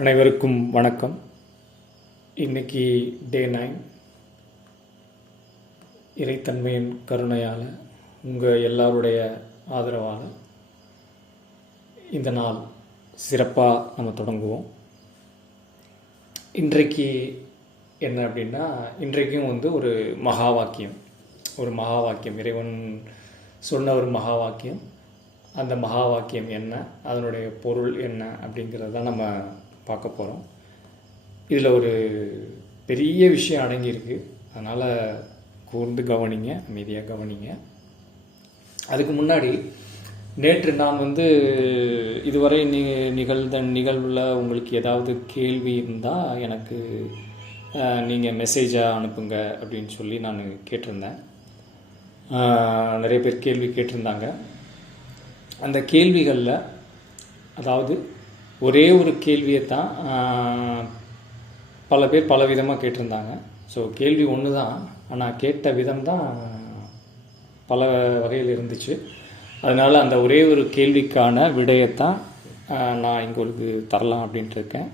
அனைவருக்கும் வணக்கம். இன்னைக்கு டே 9. இறைத்தன்மையின் கருணையால் உங்கள் எல்லாருடைய ஆதரவால் இந்த நாள் சிறப்பாக நம்ம தொடங்குவோம். இன்றைக்கு என்ன அப்படின்னா, இன்றைக்கும் ஒரு மகா வாக்கியம் இறைவன் சொன்ன ஒரு மகா வாக்கியம். அந்த மகா வாக்கியம் என்ன, அதனுடைய பொருள் என்ன அப்படிங்கிறத நம்ம பார்க்க போகிறோம். இதில் ஒரு பெரிய விஷயம் அடங்கியிருக்கு. அதனால் கூர்ந்து கவனிங்க, அமைதியாக கவனிங்க. அதுக்கு முன்னாடி நேற்று நான் இதுவரை நிகழ்வில் உங்களுக்கு ஏதாவது கேள்வி இருந்தால் எனக்கு நீங்கள் மெசேஜாக அனுப்புங்க அப்படின்னு சொல்லி நான் கேட்டிருந்தேன். நிறைய பேர் கேள்வி கேட்டிருந்தாங்க. அந்த கேள்விகளில் அதாவது ஒரே ஒரு கேள்வியை தான் பல பேர் பல விதமாக கேட்டிருந்தாங்க. ஸோ கேள்வி ஒன்று தான், ஆனால் கேட்ட விதம் தான் பல வகையில் இருந்துச்சு. அதனால் அந்த ஒரே ஒரு கேள்விக்கான விடையைத்தான் நான் இங்கே உங்களுக்கு தரலாம் அப்படின்ட்டு இருக்கேன்.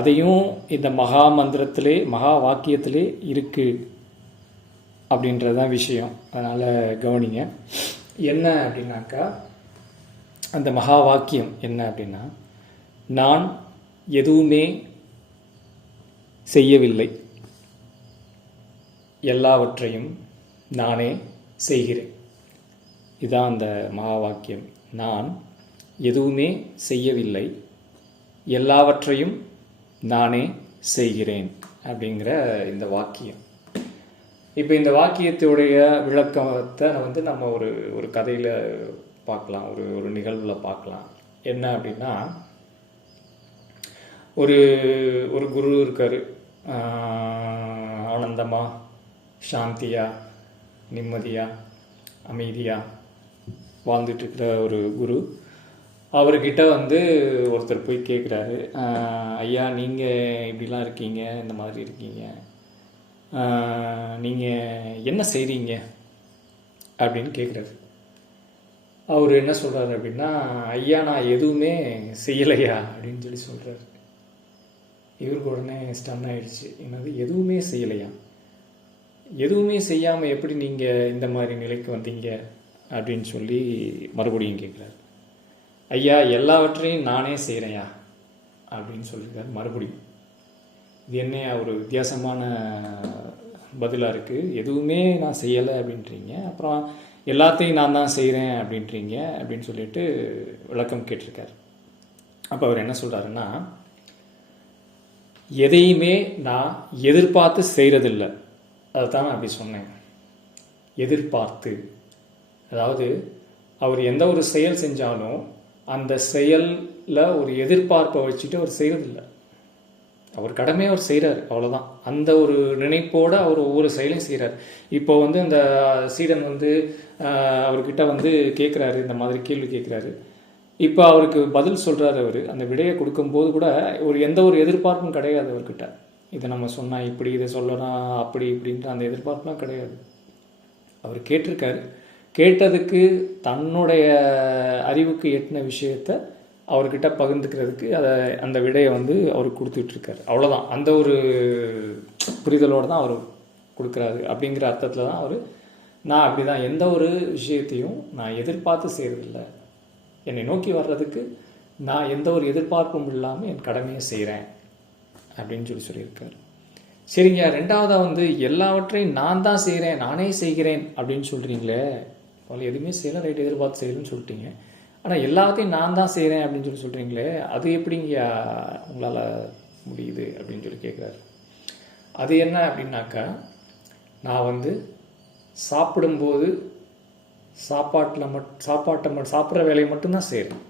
அதையும் இந்த மகா மந்திரத்திலே மகா வாக்கியத்திலே இருக்குது அப்படின்றதான் விஷயம். அதனால் கவனிங்க. என்ன அப்படின்னாக்கா, அந்த மகா வாக்கியம் என்ன அப்படின்னா, நான் எதுவுமே செய்யவில்லை, எல்லாவற்றையும் நானே செய்கிறேன். இதுதான் அந்த மகா வாக்கியம். நான் எதுவுமே செய்யவில்லை, எல்லாவற்றையும் நானே செய்கிறேன் அப்படிங்கிற இந்த வாக்கியம். இப்போ இந்த வாக்கியத்துடைய விளக்கத்தை நம்ம ஒரு கதையில் பார்க்கலாம், ஒரு நிகழ்வில் பார்க்கலாம். என்ன அப்படின்னா, ஒரு குரு இருக்கார். ஆனந்தமாக, சாந்தியாக, நிம்மதியாக, அமைதியாக வாழ்ந்துட்டுருக்கிற ஒரு குரு. அவர்கிட்ட ஒருத்தர் போய் கேட்குறாரு, ஐயா நீங்கள் இப்படிலாம் இருக்கீங்க, இந்த மாதிரி இருக்கீங்க, நீங்கள் என்ன செய்கிறீங்க அப்படின்னு கேட்குறாரு. அவர் என்ன சொல்கிறாரு அப்படின்னா, ஐயா நான் எதுவுமே செய்யலையா அப்படின்னு சொல்லி சொல்கிறாரு. இவருக்கு உடனே ஸ்டன் ஆகிடுச்சு. என்னது எதுவுமே செய்யலையா? எதுவுமே செய்யாமல் எப்படி நீங்கள் இந்த மாதிரி நிலைக்கு வந்தீங்க அப்படின்னு சொல்லி மறுபடியும் கேட்குறாரு. ஐயா எல்லாவற்றையும் நானே செய்கிறேயா அப்படின்னு சொல்லியிருக்காரு மறுபடியும். இது என்ன ஒரு வித்தியாசமான பதிலாக இருக்குது. எதுவுமே நான் செய்யலை அப்படின்றீங்க, அப்புறம் எல்லாத்தையும் நான் தான் செய்கிறேன் அப்படின்றீங்க அப்படின்னு சொல்லிட்டு விளக்கம் கேட்டிருக்காரு. அப்போ அவர் என்ன சொல்கிறாருன்னா, எதையுமே நான் எதிர்பார்த்து செய்கிறதில்லை. அதை தான் நான் அப்படி சொன்னேன், எதிர்பார்த்து. அதாவது அவர் எந்த ஒரு செயல் செஞ்சாலும் அந்த செயலில் ஒரு எதிர்பார்ப்பை வச்சுட்டு அவர் செய்கிறதில்லை. அவர் கடமையை அவர் செய்கிறார், அவ்வளோதான். அந்த ஒரு நினைப்போடு அவர் ஒவ்வொரு செயலையும் செய்கிறார். இப்போ அந்த சீடன் அவர்கிட்ட கேட்குறாரு, இந்த மாதிரி கேள்வி கேட்குறாரு. இப்போ அவருக்கு பதில் சொல்கிறார். அவர் அந்த விடையை கொடுக்கும்போது கூட எந்த ஒரு எதிர்பார்ப்பும் கிடையாது அவர்கிட்ட. இதை நம்ம சொன்னால் இப்படி, இதை சொல்லலாம் அப்படி இப்படின்ட்டு அந்த எதிர்பார்ப்புலாம் கிடையாது. அவர் கேட்டிருக்காரு. கேட்டதுக்கு தன்னுடைய அறிவுக்கு எட்டின விஷயத்தை அவர்கிட்ட பகிர்ந்துக்கிறதுக்கு அந்த விடையை அவர் கொடுத்துட்ருக்காரு, அவ்வளோதான். அந்த ஒரு புரிதலோடு தான் அவர் கொடுக்குறாரு. அப்படிங்கிற அர்த்தத்தில் தான் நான் அப்படி தான், எந்த ஒரு விஷயத்தையும் நான் எதிர்பார்த்து செய்கிறதில்லை, என்னை நோக்கி வர்றதுக்கு நான் எந்த ஒரு எதிர்பார்ப்பும் இல்லாமல் என் கடமையை செய்கிறேன் அப்படின்னு சொல்லியிருக்காரு. சரிங்க, ரெண்டாவதாக எல்லாவற்றையும் நான் தான் செய்கிறேன், நானே செய்கிறேன் அப்படின்னு சொல்கிறீங்களே, எதுவுமே செய்யலை, ரைட், எதிர்பார்த்து செய்யலன்னு சொல்லிட்டீங்க, ஆனால் எல்லாத்தையும் நான் தான் செய்கிறேன் அப்படின்னு சொல்கிறீங்களே, அது எப்படிங்க உங்களால் முடியுது அப்படின்னு சொல்லி கேட்குறாரு. அது என்ன அப்படின்னாக்கா, நான் சாப்பிடும்போது சாப்பிட்ற வேலையை மட்டும்தான் செய்கிறேன்,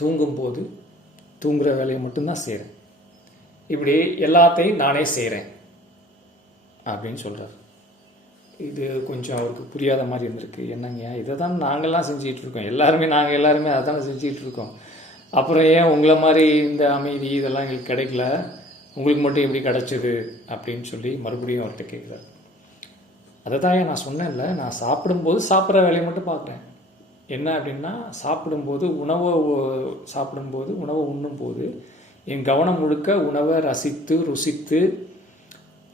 தூங்கும்போது தூங்குகிற வேலையை மட்டும்தான் செய்கிறேன், இப்படி எல்லாத்தையும் நானே செய்கிறேன் அப்படின்னு சொல்கிறார். இது கொஞ்சம் அவருக்கு புரியாத மாதிரி இருந்திருக்கு. என்னங்க, இதை தான் நாங்கள்லாம் செஞ்சிகிட்ருக்கோம், நாங்கள் எல்லாருமே அதை தானே செஞ்சிகிட்ருக்கோம், அப்புறம் ஏன் உங்களை மாதிரி இந்த அமைதி இதெல்லாம் எங்களுக்கு கிடைக்கல, உங்களுக்கு மட்டும் எப்படி கிடச்சிது அப்படின்னு சொல்லி மறுபடியும் அவர்கிட்ட கேட்குறாரு. அதை தான் நான் சொன்னேன்ல, நான் சாப்பிடும்போது சாப்பிட்ற வேலையை மட்டும் பார்க்குறேன், என்ன அப்படின்னா சாப்பிடும்போது உணவை உண்ணும்போது என் கவனம் முழுக்க உணவை ரசித்து ருசித்து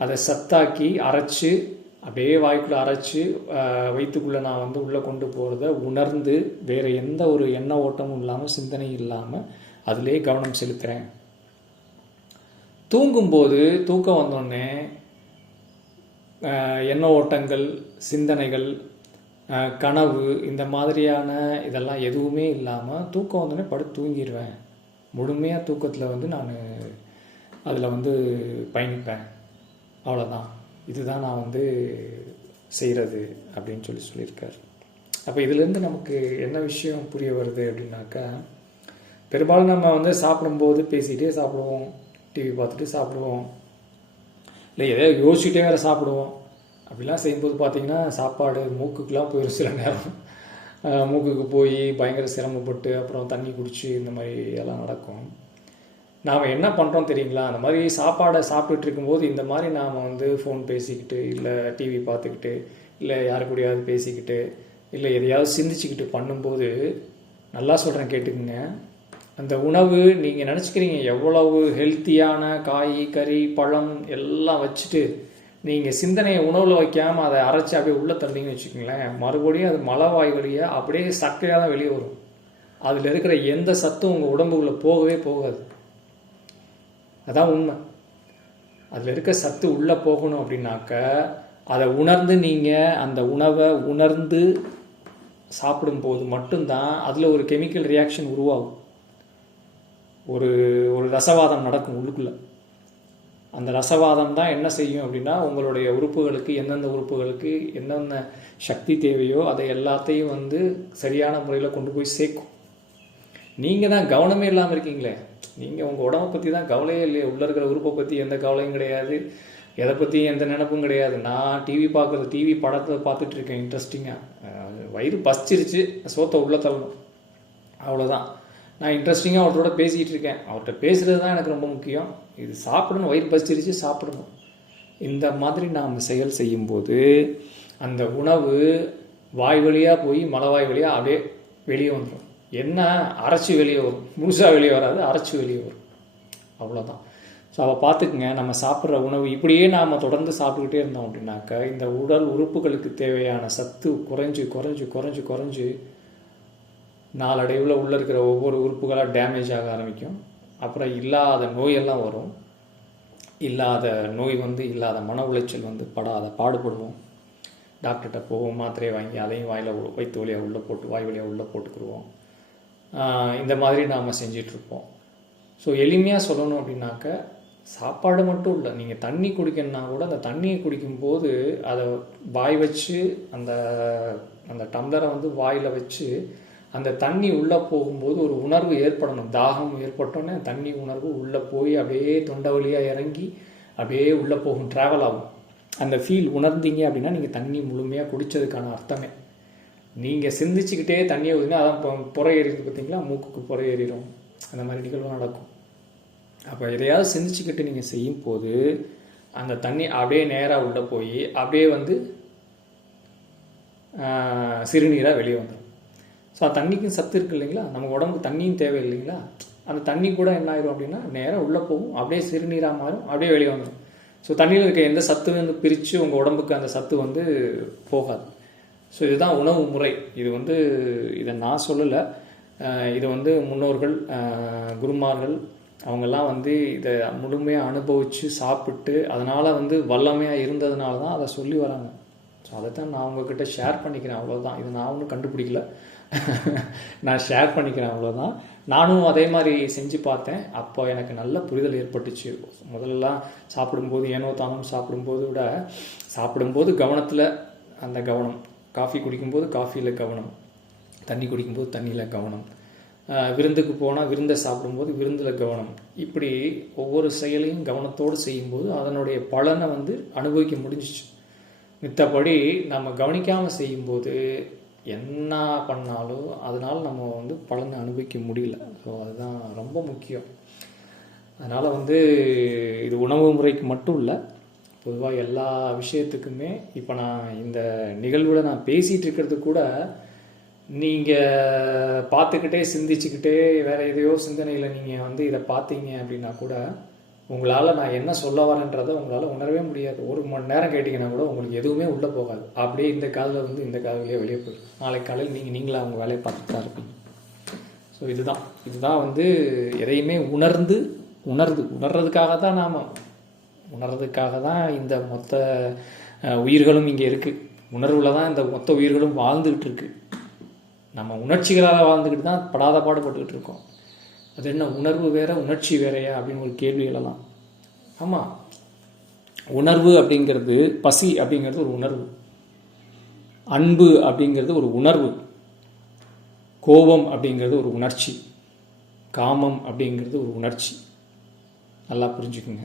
அதை சத்தாக்கி அரைச்சி அப்படியே வாய்க்குள்ளே அரைச்சி வயிற்றுக்குள்ளே நான் வந்து உள்ளே கொண்டு போகிறத உணர்ந்து வேறு எந்த ஒரு எண்ண ஓட்டமும் இல்லாமல் சிந்தனை இல்லாமல் அதிலே கவனம் செலுத்துகிறேன். தூங்கும்போது தூக்கம் வந்தோடனே எண்ண ஓட்டங்கள், சிந்தனைகள், கனவு இந்த மாதிரியான இதெல்லாம் எதுவுமே இல்லாமல் தூக்கம் வந்தோடனே படுத்து தூங்கிடுவேன். முழுமையாக தூக்கத்தில் வந்து நான் அதில் வந்து பயணிப்பேன். அவ்வளோதான், இதுதான் நான் வந்து செய்கிறது அப்படின்னு சொல்லியிருக்கார். அப்போ இதிலேருந்து நமக்கு என்ன விஷயம் புரிய வருது அப்படின்னாக்கா, பெரும்பாலும் நம்ம வந்து சாப்பிடும்போது பேசிகிட்டே சாப்பிடுவோம், டிவி பார்த்துட்டு சாப்பிடுவோம், இல்லை எதையோ யோசிச்சுட்டே வேறு சாப்பிடுவோம். அப்படிலாம் செய்யும்போது பார்த்திங்கன்னா சாப்பாடு மூக்குக்கெலாம் போயிடும். சில நேரம் மூக்குக்கு போய் பயங்கர சிரமப்பட்டு அப்புறம் தண்ணி குடித்து இந்த மாதிரி எல்லாம் நடக்கும். நாம் என்ன பண்ணுறோம் தெரியுங்களா, அந்த மாதிரி சாப்பாடை சாப்பிட்டுட்டு இருக்கும்போது இந்த மாதிரி நாம் வந்து ஃபோன் பேசிக்கிட்டு, இல்லை டிவி பார்த்துக்கிட்டு, இல்லை யாரு கூடயாவது பேசிக்கிட்டு, இல்லை எதையாவது சிந்திச்சுக்கிட்டு பண்ணும்போது, நல்லா சொல்கிறேன் கேட்டுக்குங்க, அந்த உணவு நீங்கள் நினச்சிக்கிறீங்க எவ்வளவு ஹெல்த்தியான காய் கறி பழம் எல்லாம் வச்சுட்டு நீங்கள் சிந்தனையை உணவில் வைக்காமல் அதை அரைச்சி அப்படியே உள்ளே தள்ளிங்கன்னு வச்சுக்கோங்களேன், மறுபடியும் அது மலைவாய் வழியாக அப்படியே சக்கையாக தான் வெளியே வரும். அதில் இருக்கிற எந்த சத்தும் உங்கள் உடம்புக்குள்ளே போகவே போகாது. அதான் உண்மை. அதில் இருக்க சத்து உள்ளே போகணும் அப்படின்னாக்க அதை உணர்ந்து நீங்கள் அந்த உணவை உணர்ந்து சாப்பிடும்போது மட்டும்தான் அதில் ஒரு கெமிக்கல் ரியாக்ஷன் உருவாகும். ஒரு ஒரு ரசவாதம் நடக்கும் உள்ளுக்குள்ளே. அந்த ரசவாதம் தான் என்ன செய்யும் அப்படின்னா, உங்களுடைய உறுப்புகளுக்கு எந்தெந்த உறுப்புகளுக்கு என்னென்ன சக்தி தேவையோ அதை எல்லாத்தையும் வந்து சரியான முறையில் கொண்டு போய் சேர்க்கும். நீங்கள் தான் கவனமே இல்லாமல் இருக்கீங்களே, நீங்கள் உங்கள் உடம்பை பற்றி தான் கவலையே இல்லையே, உள்ளே இருக்கிற உறுப்பை பற்றி எந்த கவலையும் கிடையாது, எதை பற்றியும் எந்த நினப்பும் கிடையாது. நான் டிவி படத்தை பார்த்துட்டு இருக்கேன் இன்ட்ரெஸ்டிங்காக, வயிறு பசிச்சிருச்சு, சோத்தை உள்ளே தள்ளணும், அவ்வளோதான். நான் இன்ட்ரெஸ்டிங்காக அவர்கிட்ட பேசிகிட்டு இருக்கேன், அவர்கிட்ட பேசுகிறது தான் எனக்கு ரொம்ப முக்கியம். இது சாப்பிடணும், வயிறு பசிச்சிருச்சு சாப்பிடணும். இந்த மாதிரி நாம் செயல் செய்யும்போது அந்த உணவு வாய் வழியாக போய் மலைவாய் வழியாக அப்படியே வெளியே வந்துடும். என்ன அரைச்சி வெளியே வரும், முழுசாக வெளியே வராது, அரைச்சி வெளியே வரும், அவ்வளோதான். ஸோ அவள் பார்த்துக்குங்க, நம்ம சாப்பிட்ற உணவு இப்படியே நாம் தொடர்ந்து சாப்பிட்டுக்கிட்டே இருந்தோம் அப்படின்னாக்கா இந்த உடல் உறுப்புகளுக்கு தேவையான சத்து குறைஞ்சு குறைஞ்சு குறைஞ்சு குறைஞ்சு நாளடைவில் உள்ளே இருக்கிற ஒவ்வொரு உறுப்புகளாக டேமேஜ் ஆக ஆரம்பிக்கும். அப்புறம் இல்லாத நோயெல்லாம் வரும். இல்லாத நோய் வந்து இல்லாத மன உளைச்சல் வந்து பாடுபடுவோம். டாக்டர்கிட்ட போவோம், மாத்திரையை வாங்கி அதையும் வயிற்று வழியாக உள்ளே போட்டு வாய் வழியாக உள்ளே போட்டுக்குருவோம். இந்த மாதிரி நாம் செஞ்சிட்ருப்போம். ஸோ எளிமையாக சொல்லணும் அப்படின்னாக்க, சாப்பாடு மட்டும் இல்லை, நீங்கள் தண்ணி குடிக்கணுன்னா கூட அந்த தண்ணியை குடிக்கும்போது அதை வாய் வச்சு அந்த அந்த டம்ளரை வந்து வாயில் வச்சு அந்த தண்ணி உள்ளே போகும்போது ஒரு உணர்வு ஏற்படணும். தாகம் ஏற்பட்டோன்னே தண்ணி உணர்வு உள்ளே போய் அப்படியே தொண்டை வழியாக இறங்கி அப்படியே உள்ளே போகும், ட்ராவல் ஆகும். அந்த ஃபீல் உணர்ந்தீங்க அப்படின்னா நீங்கள் தண்ணி முழுமையாக குடித்ததுக்கான அர்த்தமே. நீங்கள் சிந்திச்சுக்கிட்டே தண்ணியை ஊதுங்க, அதான் புறை ஏறிடுது பார்த்தீங்களா, மூக்குக்கு புறை ஏறிடும், அந்த மாதிரி நிகழ்வு நடக்கும். அப்போ எதையாவது சிந்திச்சுக்கிட்டு நீங்கள் செய்யும் போது அந்த தண்ணி அப்படியே நேராக உள்ளே போய் அப்படியே வந்து சிறுநீராக வெளியே வந்துடும். ஸோ தண்ணிக்கும் சத்து இருக்குது இல்லைங்களா, நம்ம உடம்புக்கு தண்ணியும் தேவை இல்லைங்களா, அந்த தண்ணி கூட என்ன ஆயிரும் அப்படின்னா நேராக உள்ளே போகும், அப்படியே சிறுநீராக மாறும், அப்படியே வெளியே வந்துடும். ஸோ தண்ணியில் இருக்க எந்த சத்து வந்து பிரித்து உங்கள் உடம்புக்கு அந்த சத்து வந்து போகாது. ஸோ இதுதான் உணவு முறை. இது வந்து இதை நான் சொல்லலை, இது வந்து முன்னோர்கள் குருமார்கள் அவங்கெல்லாம் வந்து இதை முழுமையாக அனுபவித்து சாப்பிட்டு அதனால் வந்து வல்லமையாக இருந்ததுனால தான் அதை சொல்லி வராங்க. ஸோ அதை தான் நான் உங்ககிட்ட ஷேர் பண்ணிக்கிறேன், அவ்வளோதான். இது நான் ஒன்றும் கண்டுபிடிக்கல, நான் ஷேர் பண்ணிக்கிறேன், அவ்வளோதான். நானும் அதே மாதிரி செஞ்சு பார்த்தேன். அப்போ எனக்கு நல்ல புரிதல் ஏற்பட்டுச்சு. முதல்லலாம் சாப்பிடும்போது ஏனோ தானும் சாப்பிடும்போது விட சாப்பிடும்போது கவனத்தில் அந்த கவனம், காஃபி குடிக்கும்போது காஃபியில் கவனம், தண்ணி குடிக்கும்போது தண்ணியில் கவனம், விருந்துக்கு போனால் விருந்தை சாப்பிடும்போது விருந்தில் கவனம், இப்படி ஒவ்வொரு செயலையும் கவனத்தோடு செய்யும்போது அதனுடைய பலனை வந்து அனுபவிக்க முடிஞ்சிச்சு. மித்தபடி நம்ம கவனிக்காமல் செய்யும்போது என்ன பண்ணாலும் அதனால் நம்ம வந்து பலனை அனுபவிக்க முடியல. ஸோ அதுதான் ரொம்ப முக்கியம். அதனால் வந்து இது உணவு முறைக்கு மட்டும் இல்லை, பொதுவாக எல்லா விஷயத்துக்குமே. இப்போ நான் இந்த நிகழ்வில் நான் பேசிகிட்டு இருக்கிறது கூட நீங்கள் பார்த்துக்கிட்டே சிந்திச்சுக்கிட்டே வேறு எதையோ சிந்தனையில் நீங்கள் வந்து இதை பார்த்தீங்க அப்படின்னா கூட உங்களால் நான் என்ன சொல்ல வரேன்றதை உங்களால் உணரவே முடியாது. ஒரு மணி நேரம் கேட்டிங்கன்னா கூட உங்களுக்கு எதுவுமே உள்ளே போகாது. அப்படியே இந்த காதில் வந்து இந்த காதிலே வெளியே போயிடும். நாளைக்கு காலையில் நீங்களா அவங்க வேலையை பார்த்துட்டு தான் இருப்பீங்க. ஸோ இதுதான் வந்து எதையுமே உணர்றதுக்காக தான் உணர்றதுக்காக தான் இந்த மொத்த உயிர்களும் இங்கே இருக்குது. உணர்வில் தான் இந்த மொத்த உயிர்களும் வாழ்ந்துக்கிட்டு இருக்கு. நம்ம உணர்ச்சிகளால் வாழ்ந்துக்கிட்டு தான் படாத பாடுபட்டுக்கிட்டு இருக்கோம். அது என்ன உணர்வு வேற உணர்ச்சி வேறையா அப்படின்னு ஒரு கேள்வி எழலாம். ஆமாம், உணர்வு அப்படிங்கிறது, பசி அப்படிங்கிறது ஒரு உணர்வு, அன்பு அப்படிங்கிறது ஒரு உணர்வு, கோபம் அப்படிங்கிறது ஒரு உணர்ச்சி, காமம் அப்படிங்கிறது ஒரு உணர்ச்சி. நல்லா புரிஞ்சுக்குங்க.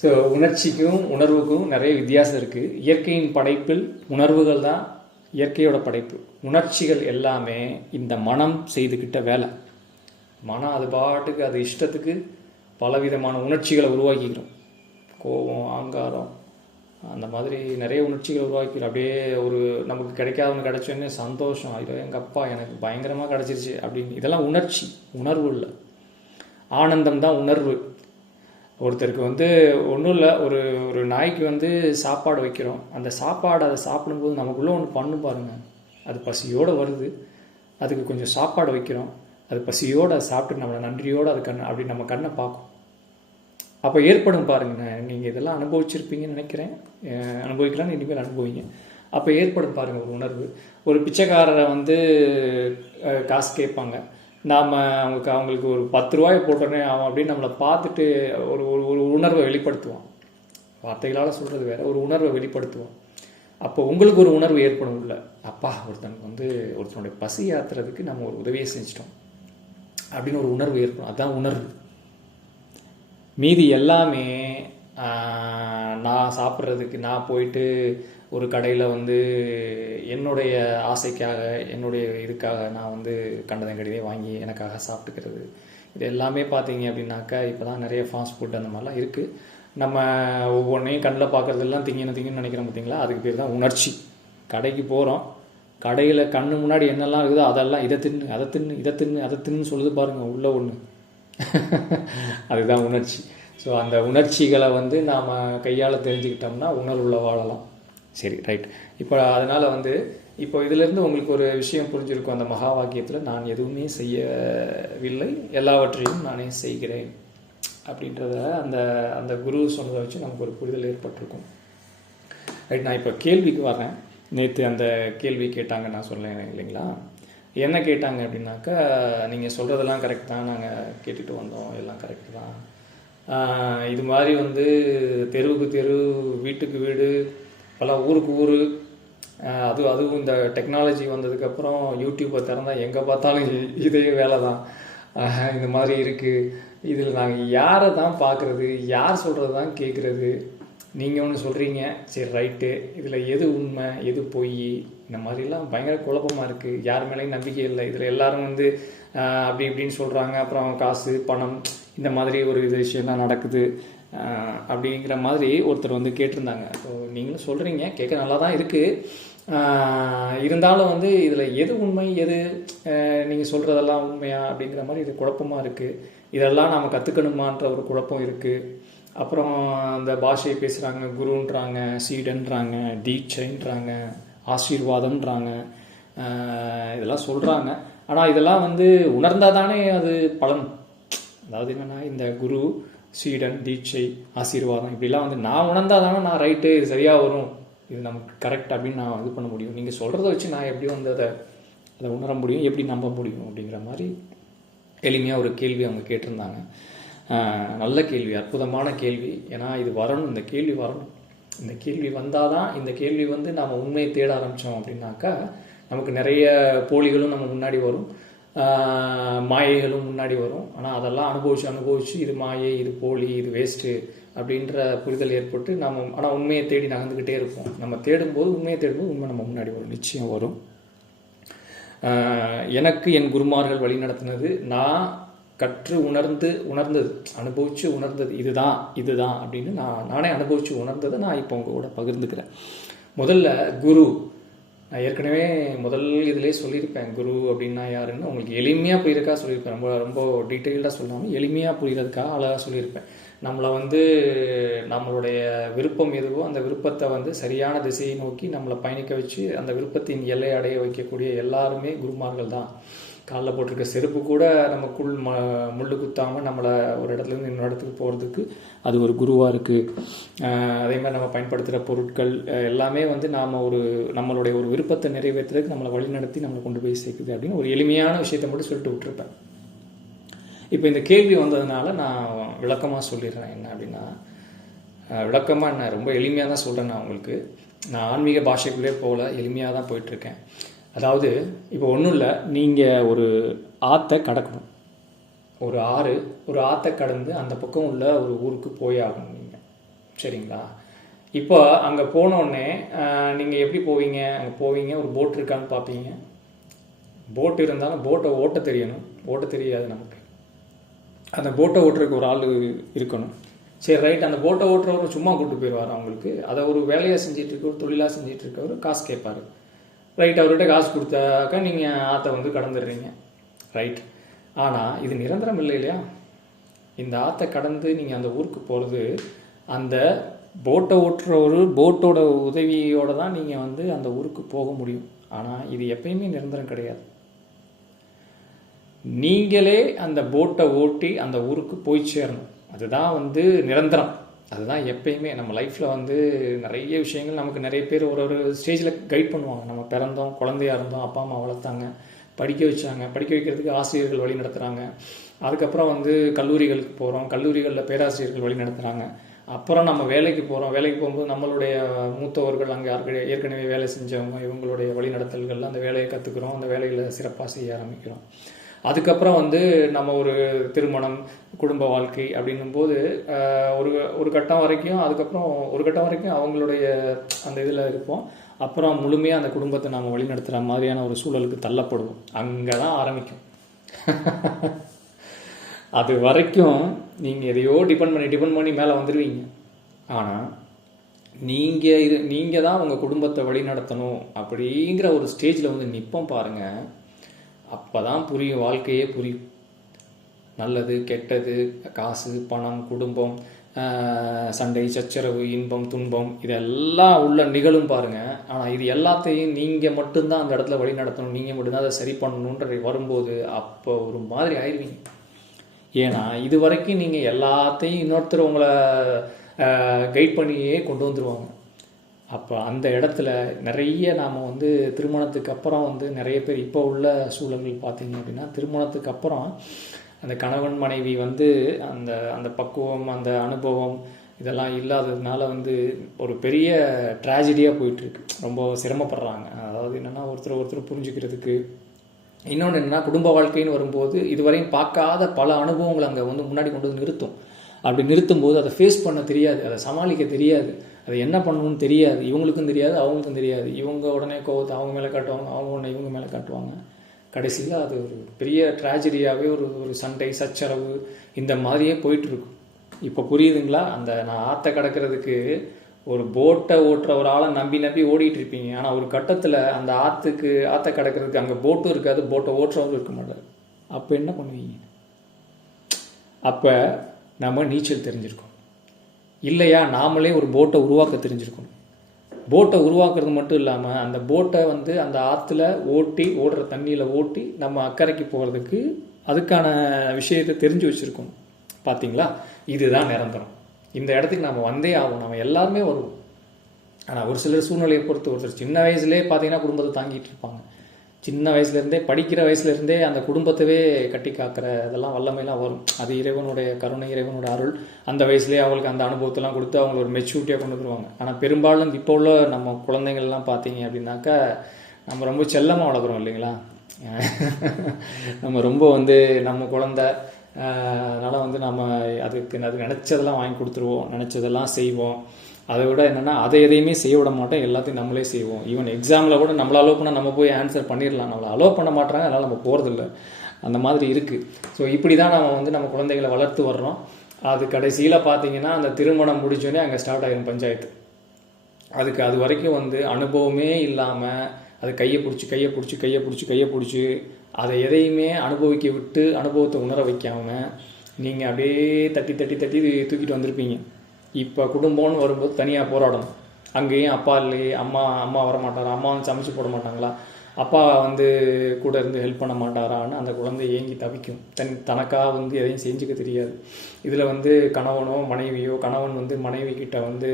ஸோ உணர்ச்சிக்கும் உணர்வுக்கும் நிறைய வித்தியாசம் இருக்குது. இயற்கையின் படைப்பில் உணர்வுகள் தான் இயற்கையோட படைப்பு. உணர்ச்சிகள் எல்லாமே இந்த மனம் செய்துக்கிட்ட வேலை. மனம் அது பாட்டுக்கு அது இஷ்டத்துக்கு பலவிதமான உணர்ச்சிகளை உருவாக்கிக்கிறோம். கோபம், அகங்காரம், அந்த மாதிரி நிறைய உணர்ச்சிகளை உருவாக்கிக்கிறோம். அப்படியே ஒரு நமக்கு கிடைக்காதவங்க கிடைச்சோன்னே சந்தோஷம், ஐயோ எங்கள் அப்பா எனக்கு பயங்கரமாக கிடச்சிருச்சு அப்படின்னு. இதெல்லாம் உணர்ச்சி, உணர்வு இல்லை. ஆனந்தம் தான் உணர்வு. ஒருத்தருக்கு வந்து ஒன்றும் இல்லை, ஒரு நாய்க்கு வந்து சாப்பாடு வைக்கிறோம். அந்த சாப்பாடு அதை சாப்பிடும்போது நமக்குள்ளே ஒன்று பண்ணு பாருங்கள். அது பசியோடு வருது, அதுக்கு கொஞ்சம் சாப்பாடு வைக்கிறோம், அது பசியோடு அதை சாப்பிட்டு நம்மளை நன்றியோடு அது அப்படி நம்ம கண்ணை பார்க்கும். அப்போ ஏற்படும் பாருங்க. நீங்கள் இதெல்லாம் அனுபவிச்சிருப்பீங்கன்னு நினைக்கிறேன், அனுபவிக்கலான்னு இனிமேல் அனுபவிங்க. அப்போ ஏற்படும் பாருங்கள் ஒரு உணர்வு. ஒரு பிச்சைக்காரரை வந்து காசு கேட்பாங்க. நாம் அவங்களுக்கு ஒரு 10 ரூபாய் போட்டோன்னே அவன் அப்படின்னு நம்மளை பார்த்துட்டு ஒரு ஒரு உணர்வை வெளிப்படுத்துவான். வார்த்தைகளால் சொல்கிறது வேறு, ஒரு உணர்வை வெளிப்படுத்துவோம். அப்போ உங்களுக்கு ஒரு உணர்வு ஏற்படும். இல்லை அப்பா ஒருத்தனுக்கு வந்து ஒருத்தனுடைய பசி ஆத்துறதுக்கு நம்ம ஒரு உதவியை செஞ்சிட்டோம் அப்படின்னு ஒரு உணர்வு ஏற்படும். அதுதான் உணர்வு. மீதி எல்லாமே நான் சாப்பிட்றதுக்கு, நான் போயிட்டு ஒரு கடையில் வந்து என்னுடைய ஆசைக்காக, என்னுடைய இதுக்காக நான் வந்து கண்டதை வாங்கி எனக்காக சாப்பிட்டுக்கிறது, இது எல்லாமே பார்த்தீங்க அப்படின்னாக்கா இப்போ தான் நிறைய ஃபாஸ்ட் ஃபுட் அந்த மாதிரிலாம் இருக்குது. நம்ம ஒவ்வொன்றையும் கண்ணில் பார்க்குறதெல்லாம் திங்கன்னு நினைக்கிறோம் பார்த்தீங்களா, அதுக்கு பேர் தான் உணர்ச்சி. கடைக்கு போகிறோம், கடையில் கண்ணு முன்னாடி என்னெல்லாம் இருக்குதோ அதெல்லாம் இதை தின்னு அதை தின்னு இதை தின்னு அதை தின்னு சொல்லுது பாருங்கள் உள்ள ஒன்று. அதுதான் உணர்ச்சி. ஸோ அந்த உணர்ச்சிகளை வந்து நாம் கையால் தெரிஞ்சுக்கிட்டோம்னா உணர்வுள்ள வாழலாம். சரி, ரைட். இப்போ அதனால் வந்து இப்போ இதிலேருந்து உங்களுக்கு ஒரு விஷயம் புரிஞ்சிருக்கும். அந்த மகா வாக்கியத்தில் நான் எதுவுமே செய்யவில்லை, எல்லாவற்றையும் நானே செய்கிறேன் அப்படின்றத அந்த அந்த குரு சொன்னதை வச்சு நமக்கு ஒரு புரிதல் ஏற்பட்டிருக்கும். ரைட். நான் இப்போ கேள்விக்கு வரேன். நேற்று அந்த கேள்வி கேட்டாங்க, நான் சொன்னேன் இல்லைங்களா? என்ன கேட்டாங்க அப்படின்னாக்கா, நீங்கள் சொல்கிறதெல்லாம் கரெக்ட் தான், நாங்கள் கேட்டுட்டு வந்தோம், எல்லாம் கரெக்டு தான். இது மாதிரி வந்து தெருவுக்கு தெரு, வீட்டுக்கு வீடு, பல ஊருக்கு ஊர், அதுவும் இந்த டெக்னாலஜி வந்ததுக்கப்புறம் யூடியூப்பை திறந்தால் எங்கே பார்த்தாலும் இதே வேலை தான். இந்த மாதிரி இருக்குது. இதில் நாங்கள் யாரை தான் பார்க்குறது, யார் சொல்கிறது தான் கேட்குறது? நீங்கள் ஒன்று சொல்கிறீங்க, சரி ரைட்டு, இதில் எது உண்மை எது பொய், இந்த மாதிரிலாம் பயங்கர குழப்பமாக இருக்குது. யார் மேலேயும் நம்பிக்கை இல்லை. இதில் எல்லோரும் வந்து அப்படி இப்படின்னு சொல்கிறாங்க. அப்புறம் காசு பணம் இந்த மாதிரி ஒரு இது விஷயம்லாம் நடக்குது அப்படிங்கிற மாதிரி ஒருத்தர் வந்து கேட்டிருந்தாங்க. ஸோ நீங்களும் சொல்கிறீங்க, கேட்க நல்லா தான் இருக்குது. இருந்தாலும் வந்து இதில் எது உண்மை எது நீங்கள் சொல்கிறதெல்லாம் உண்மையா அப்படிங்கிற மாதிரி இது குழப்பமாக இருக்குது. இதெல்லாம் நாம் கற்றுக்கணுமான்ற ஒரு குழப்பம் இருக்குது. அப்புறம் அந்த பாஷையை பேசுகிறாங்க, குருன்றாங்க, சீடன்றாங்க, தீட்சைன்றாங்க, ஆசீர்வாதம்ன்றாங்க, இதெல்லாம் சொல்கிறாங்க. ஆனால் இதெல்லாம் வந்து உணர்ந்தால் தானே அது பலன். அதாவது என்னென்னா, இந்த குரு, சீடன், தீட்சை, ஆசீர்வாதம் இப்படிலாம் வந்து நான் உணர்ந்தால் தானே நான் ரைட்டு, இது சரியாக வரும், இது நமக்கு கரெக்ட் அப்படின்னு நான் இது பண்ண முடியும். நீங்கள் சொல்கிறத வச்சு நான் எப்படி வந்து அதை உணர முடியும், எப்படி நம்ப முடியும் அப்படிங்கிற மாதிரி எளிமையாக ஒரு கேள்வி அவங்க கேட்டிருந்தாங்க. நல்ல கேள்வி, அற்புதமான கேள்வி. ஏன்னா இது வரணும், இந்த கேள்வி வரணும். இந்த கேள்வி வந்தால் தான், இந்த கேள்வி வந்து நாம் உண்மையை தேட ஆரம்பித்தோம் அப்படின்னாக்கா நமக்கு நிறைய போலிகளும் நம்ம முன்னாடி வரும், மாயைகளும் முன்னாடி வரும். ஆனால் அதெல்லாம் அனுபவிச்சு இது மாயை, இது போலி, இது வேஸ்ட்டு அப்படின்ற புரிதல் ஏற்பட்டு நம்ம ஆனால் உண்மையை தேடி நகர்ந்துக்கிட்டே இருப்போம். நம்ம தேடும்போது, உண்மையை தேடும்போது உண்மை நம்ம முன்னாடி வரும், நிச்சயம் வரும். எனக்கு என் குருமார்கள் வழி நடத்தினது, நான் கற்று உணர்ந்தது, அனுபவித்து உணர்ந்தது, இதுதான் அப்படின்னு நானே அனுபவித்து உணர்ந்ததை நான் இப்போ உங்க கூட பகிர்ந்துக்கிறேன். முதல்ல குரு நான் ஏற்கனவே முதல் இதிலே சொல்லியிருப்பேன் குரு அப்படின்னா யாருன்னு. உங்களுக்கு எளிமையாக புரியுறதுக்காக சொல்லியிருப்பேன். ரொம்ப ரொம்ப டீட்டெயில்டாக சொல்லாமல் எளிமையாக புரியுறதுக்காக அழகாக சொல்லியிருப்பேன். நம்மளை வந்து நம்மளுடைய விருப்பம் எதுவோ அந்த விருப்பத்தை வந்து சரியான திசையை நோக்கி நம்மளை பயணிக்க வச்சு அந்த விருப்பத்தின் எல்லை அடைய வைக்கக்கூடிய எல்லாருமே குருமார்கள் தான். காலில் போட்டிருக்க செருப்பு கூட நமக்குள் முள்ளு குத்தாமல் நம்மளை ஒரு இடத்துலேருந்து இன்னொரு இடத்துக்கு போகிறதுக்கு அது ஒரு குருவாக இருக்குது. அதே மாதிரி நம்ம பயன்படுத்துகிற பொருட்கள் எல்லாமே வந்து நம்மளுடைய ஒரு விருப்பத்தை நிறைவேற்றுறதுக்கு நம்மளை வழிநடத்தி நம்மளை கொண்டு போய் சேர்க்குது அப்படின்னு ஒரு எளிமையான விஷயத்தை மட்டும் சொல்லிட்டு விட்டுருப்பேன். இப்போ இந்த கேள்வி வந்ததுனால நான் விளக்கமாக சொல்லிடுறேன். என்ன அப்படின்னா, விளக்கமாக என்ன ரொம்ப எளிமையாக தான் சொல்கிறேன். நான் உங்களுக்கு நான் ஆன்மீக பாஷைக்குள்ளே போகல, எளிமையாக தான் போயிட்டுருக்கேன். அதாவது இப்போ ஒன்றும் இல்லை, நீங்கள் ஒரு ஆற்றை கடக்கணும். ஒரு ஆற்றை கடந்து அந்த பக்கம் உள்ள ஒரு ஊருக்கு போய் ஆகணும் நீங்கள், சரிங்களா? இப்போ அங்கே போனோடனே நீங்கள் எப்படி போவீங்க? அங்கே போவீங்க, ஒரு போட் இருக்கான்னு பார்ப்பீங்க. போட் இருந்தாலும் போட்டை ஓட்ட தெரியணும். ஓட்ட தெரியாது நமக்கு. அந்த போட்டை ஓட்டுறதுக்கு ஒரு ஆள் இருக்கணும். சரி, ரைட். அந்த போட்டை ஓட்டுறவர் சும்மா கூப்பிட்டு போயிடுவார் அவங்களுக்கு. அதை ஒரு வேலையாக செஞ்சிட்ருக்க, ஒரு தொழிலாக செஞ்சிட்ருக்கவர் காசு கேட்பார். ரைட், அவர்கிட்ட காசு கொடுத்தாக்கா நீங்கள் ஆற்றை வந்து கடந்துடுறீங்க. ரைட். ஆனால் இது நிரந்தரம் இல்லை இல்லையா? இந்த ஆற்றை கடந்து நீங்கள் அந்த ஊருக்கு போகிறது அந்த போட்டை ஓட்டுறவர் போட்டோட உதவியோடு தான் நீங்கள் வந்து அந்த ஊருக்கு போக முடியும். ஆனால் இது எப்பயுமே நிரந்தரம் கிடையாது. நீங்களே அந்த போட்டை ஓட்டி அந்த ஊருக்கு போய் சேரணும். அதுதான் வந்து நிரந்தரம். அதுதான் எப்பயுமே நம்ம லைஃப்பில் வந்து நிறைய விஷயங்கள் நமக்கு நிறைய பேர் ஒரு ஒரு ஸ்டேஜில் கைட் பண்ணுவாங்க. நம்ம பிறந்தோம், குழந்தையாக இருந்தோம், அப்பா அம்மா வளர்த்தாங்க, படிக்க வச்சாங்க, படிக்க வைக்கிறதுக்கு ஆசிரியர்கள் வழி நடத்துகிறாங்க. அதுக்கப்புறம் வந்து கல்லூரிகளுக்கு போகிறோம், கல்லூரிகளில் பேராசிரியர்கள் வழி நடத்துகிறாங்க. அப்புறம் நம்ம வேலைக்கு போகிறோம், வேலைக்கு போகும்போது நம்மளுடைய மூத்தவர்கள் அங்கே ஏற்கனவே வேலை செஞ்சவங்க இவங்களுடைய வழிநடத்தல்கள் அந்த வேலையை கற்றுக்குறோம், அந்த வேலையில் சிறப்பாக செய்ய ஆரம்பிக்கிறோம். அதுக்கப்புறம் வந்து நம்ம ஒரு திருமணம், குடும்ப வாழ்க்கை அப்படின்னும்போது ஒரு கட்டம் வரைக்கும், அதுக்கப்புறம் ஒரு கட்டம் வரைக்கும் அவங்களுடைய அந்த இதில் இருப்போம். அப்புறம் முழுமையாக அந்த குடும்பத்தை நம்ம வழிநடத்துகிற மாதிரியான ஒரு சூழலுக்கு தள்ளப்படுவோம். அங்கே தான் ஆரம்பிக்கும். அது வரைக்கும் நீங்கள் எதையோ டிபெண்ட் பண்ணி மேலே வந்துடுவீங்க. ஆனால் நீங்கள் தான் உங்கள் குடும்பத்தை வழி நடத்தணும் அப்படிங்கிற ஒரு ஸ்டேஜில் வந்து நிற்போம் பாருங்கள். அப்போ தான் புரியும், வாழ்க்கையே புரியும். நல்லது கெட்டது, காசு பணம், குடும்பம், சண்டை சச்சரவு, இன்பம் துன்பம், இதெல்லாம் உள்ள நிகழும் பாருங்கள். ஆனால் இது எல்லாத்தையும் நீங்கள் மட்டும்தான் அந்த இடத்துல வழி நடத்தணும், நீங்கள் மட்டும்தான் அதை சரி பண்ணணுன்ற வரும்போது அப்போ ஒரு மாதிரி ஆயிடுவீங்க. ஏன்னா இது வரைக்கும் நீங்கள் எல்லாத்தையும் இன்னொருத்தர் உங்களை கைட் பண்ணியே கொண்டு வந்துடுவாங்க. அப்போ அந்த இடத்துல நிறைய நாம் வந்து திருமணத்துக்கு அப்புறம் வந்து நிறைய பேர் இப்போ உள்ள சூழல்கள் பார்த்தீங்க அப்படின்னா, திருமணத்துக்கு அப்புறம் அந்த கணவன் மனைவி வந்து அந்த அந்த பக்குவம், அந்த அனுபவம் இதெல்லாம் இல்லாததுனால வந்து ஒரு பெரிய ட்ராஜடியாக போயிட்டுருக்கு. ரொம்ப சிரமப்படுறாங்க. அதாவது என்னென்னா, ஒருத்தர் புரிஞ்சுக்கிறதுக்கு. இன்னொன்று என்னென்னா, குடும்ப வாழ்க்கைன்னு வரும்போது இதுவரையும் பார்க்காத பல அனுபவங்களை அங்கே வந்து முன்னாடி கொண்டு வந்து நிறுத்தும். அப்படி நிறுத்தும்போது அதை ஃபேஸ் பண்ண தெரியாது, அதை சமாளிக்க தெரியாது, அதை என்ன பண்ணணும்னு தெரியாது. இவங்களுக்கும் தெரியாது, அவங்களுக்கும் தெரியாது. இவங்க உடனே கோவத்தை அவங்க மேலே காட்டுவாங்க, அவங்க உடனே இவங்க மேலே காட்டுவாங்க. கடைசியில் அது ஒரு பெரிய ட்ராஜடியாகவே ஒரு சண்டை சச்சரவு இந்த மாதிரியே போயிட்டுருக்கும். இப்போ புரியுதுங்களா? அந்த நான் ஆற்றை கடக்கிறதுக்கு ஒரு போட்டை ஓட்டுற ஒரு ஆளை நம்பி ஓடிட்டு இருப்பீங்க. ஆனால் ஒரு கட்டத்தில் அந்த ஆற்றை கடக்கிறதுக்கு அங்கே போட்டும் இருக்காது, போட்டை ஓட்டுறவங்க இருக்க மாட்டார். அப்போ என்ன பண்ணுவீங்க? அப்போ நம்ம நீச்சல் தெரிஞ்சிருக்கோம் இல்லையா? நாமளே ஒரு போட்டை உருவாக்க தெரிஞ்சிருக்கணும். போட்டை உருவாக்குறது மட்டும் இல்லாமல் அந்த போட்டை வந்து அந்த ஆற்றுல ஓடுற தண்ணியில் ஓட்டி நம்ம அக்கறைக்கு போகிறதுக்கு அதுக்கான விஷயத்தை தெரிஞ்சு வச்சுருக்கணும். பார்த்தீங்களா? இதுதான் நிரந்தரம். இந்த இடத்துக்கு நம்ம வந்தே ஆகும். நம்ம எல்லாருமே வருவோம். ஆனால் ஒரு சிலர் சூழ்நிலையை பொறுத்து, ஒருத்தர் சின்ன வயசுலேயே பார்த்தீங்கன்னா குடும்பத்தை தாங்கிட்டு இருப்பாங்க. சின்ன வயசுலேருந்தே, படிக்கிற வயசுலேருந்தே அந்த குடும்பத்தவே கட்டி காக்கிற இதெல்லாம் வல்லமையெல்லாம் வரும். அது இறைவனுடைய கருணை, இறைவனுடைய அருள். அந்த வயசுலேயே அவங்களுக்கு அந்த அனுபவத்தெல்லாம் கொடுத்து அவங்களை ஒரு மெச்சூரிட்டியாக கொண்டு வந்துருவாங்க. ஆனால் பெரும்பாலும் இப்போ உள்ள நம்ம குழந்தைங்கள்லாம் பார்த்தீங்க அப்படின்னாக்கா, நம்ம ரொம்ப செல்லமாக வளர்க்குறோம் இல்லைங்களா? நம்ம ரொம்ப வந்து நம்ம குழந்தை, அதனால் வந்து நம்ம அதுக்கு நினச்சதெல்லாம் வாங்கி கொடுத்துருவோம், நினச்சதெல்லாம் செய்வோம். அதை விட என்னென்னா, அதை எதையுமே செய்ய விட மாட்டோம், எல்லாத்தையும் நம்மளே செய்வோம். ஈவன் எக்ஸாமில் கூட நம்மளை அலோவ் பண்ணால் நம்ம போய் ஆன்சர் பண்ணிடலாம். நம்மளை அலோவ் பண்ண மாட்டாங்க, அதனால் நம்ம போகிறதில்ல. அந்த மாதிரி இருக்குது. ஸோ இப்படி தான் நம்ம வந்து நம்ம குழந்தைகளை வளர்த்து வர்றோம். அது கடைசியில் பார்த்தீங்கன்னா அந்த திருமணம் முடிச்சோடனே அங்கே ஸ்டார்ட் ஆகிடும் பஞ்சாயத்து. அது வரைக்கும் வந்து அனுபவமே இல்லாமல் அது கையை பிடிச்சி அதை எதையுமே அனுபவிக்க விட்டு அனுபவத்தை உணர வைக்காமல் நீங்கள் அப்படியே தட்டி தூக்கிட்டு வந்திருப்பீங்க. இப்போ குடும்பம்னு வரும்போது தனியாக போராடணும். அங்கேயும் அப்பா இல்லையே, அம்மா வரமாட்டாரா, அம்மா வந்து சமைச்சு போட மாட்டாங்களா, அப்பா வந்து கூட இருந்து ஹெல்ப் பண்ண மாட்டாரான்னு அந்த குழந்தை ஏங்கி தவிக்கும். தனக்காக வந்து எதையும் செஞ்சுக்க தெரியாது. இதில் வந்து கணவனோ மனைவியோ, கணவன் வந்து மனைவி கிட்ட வந்து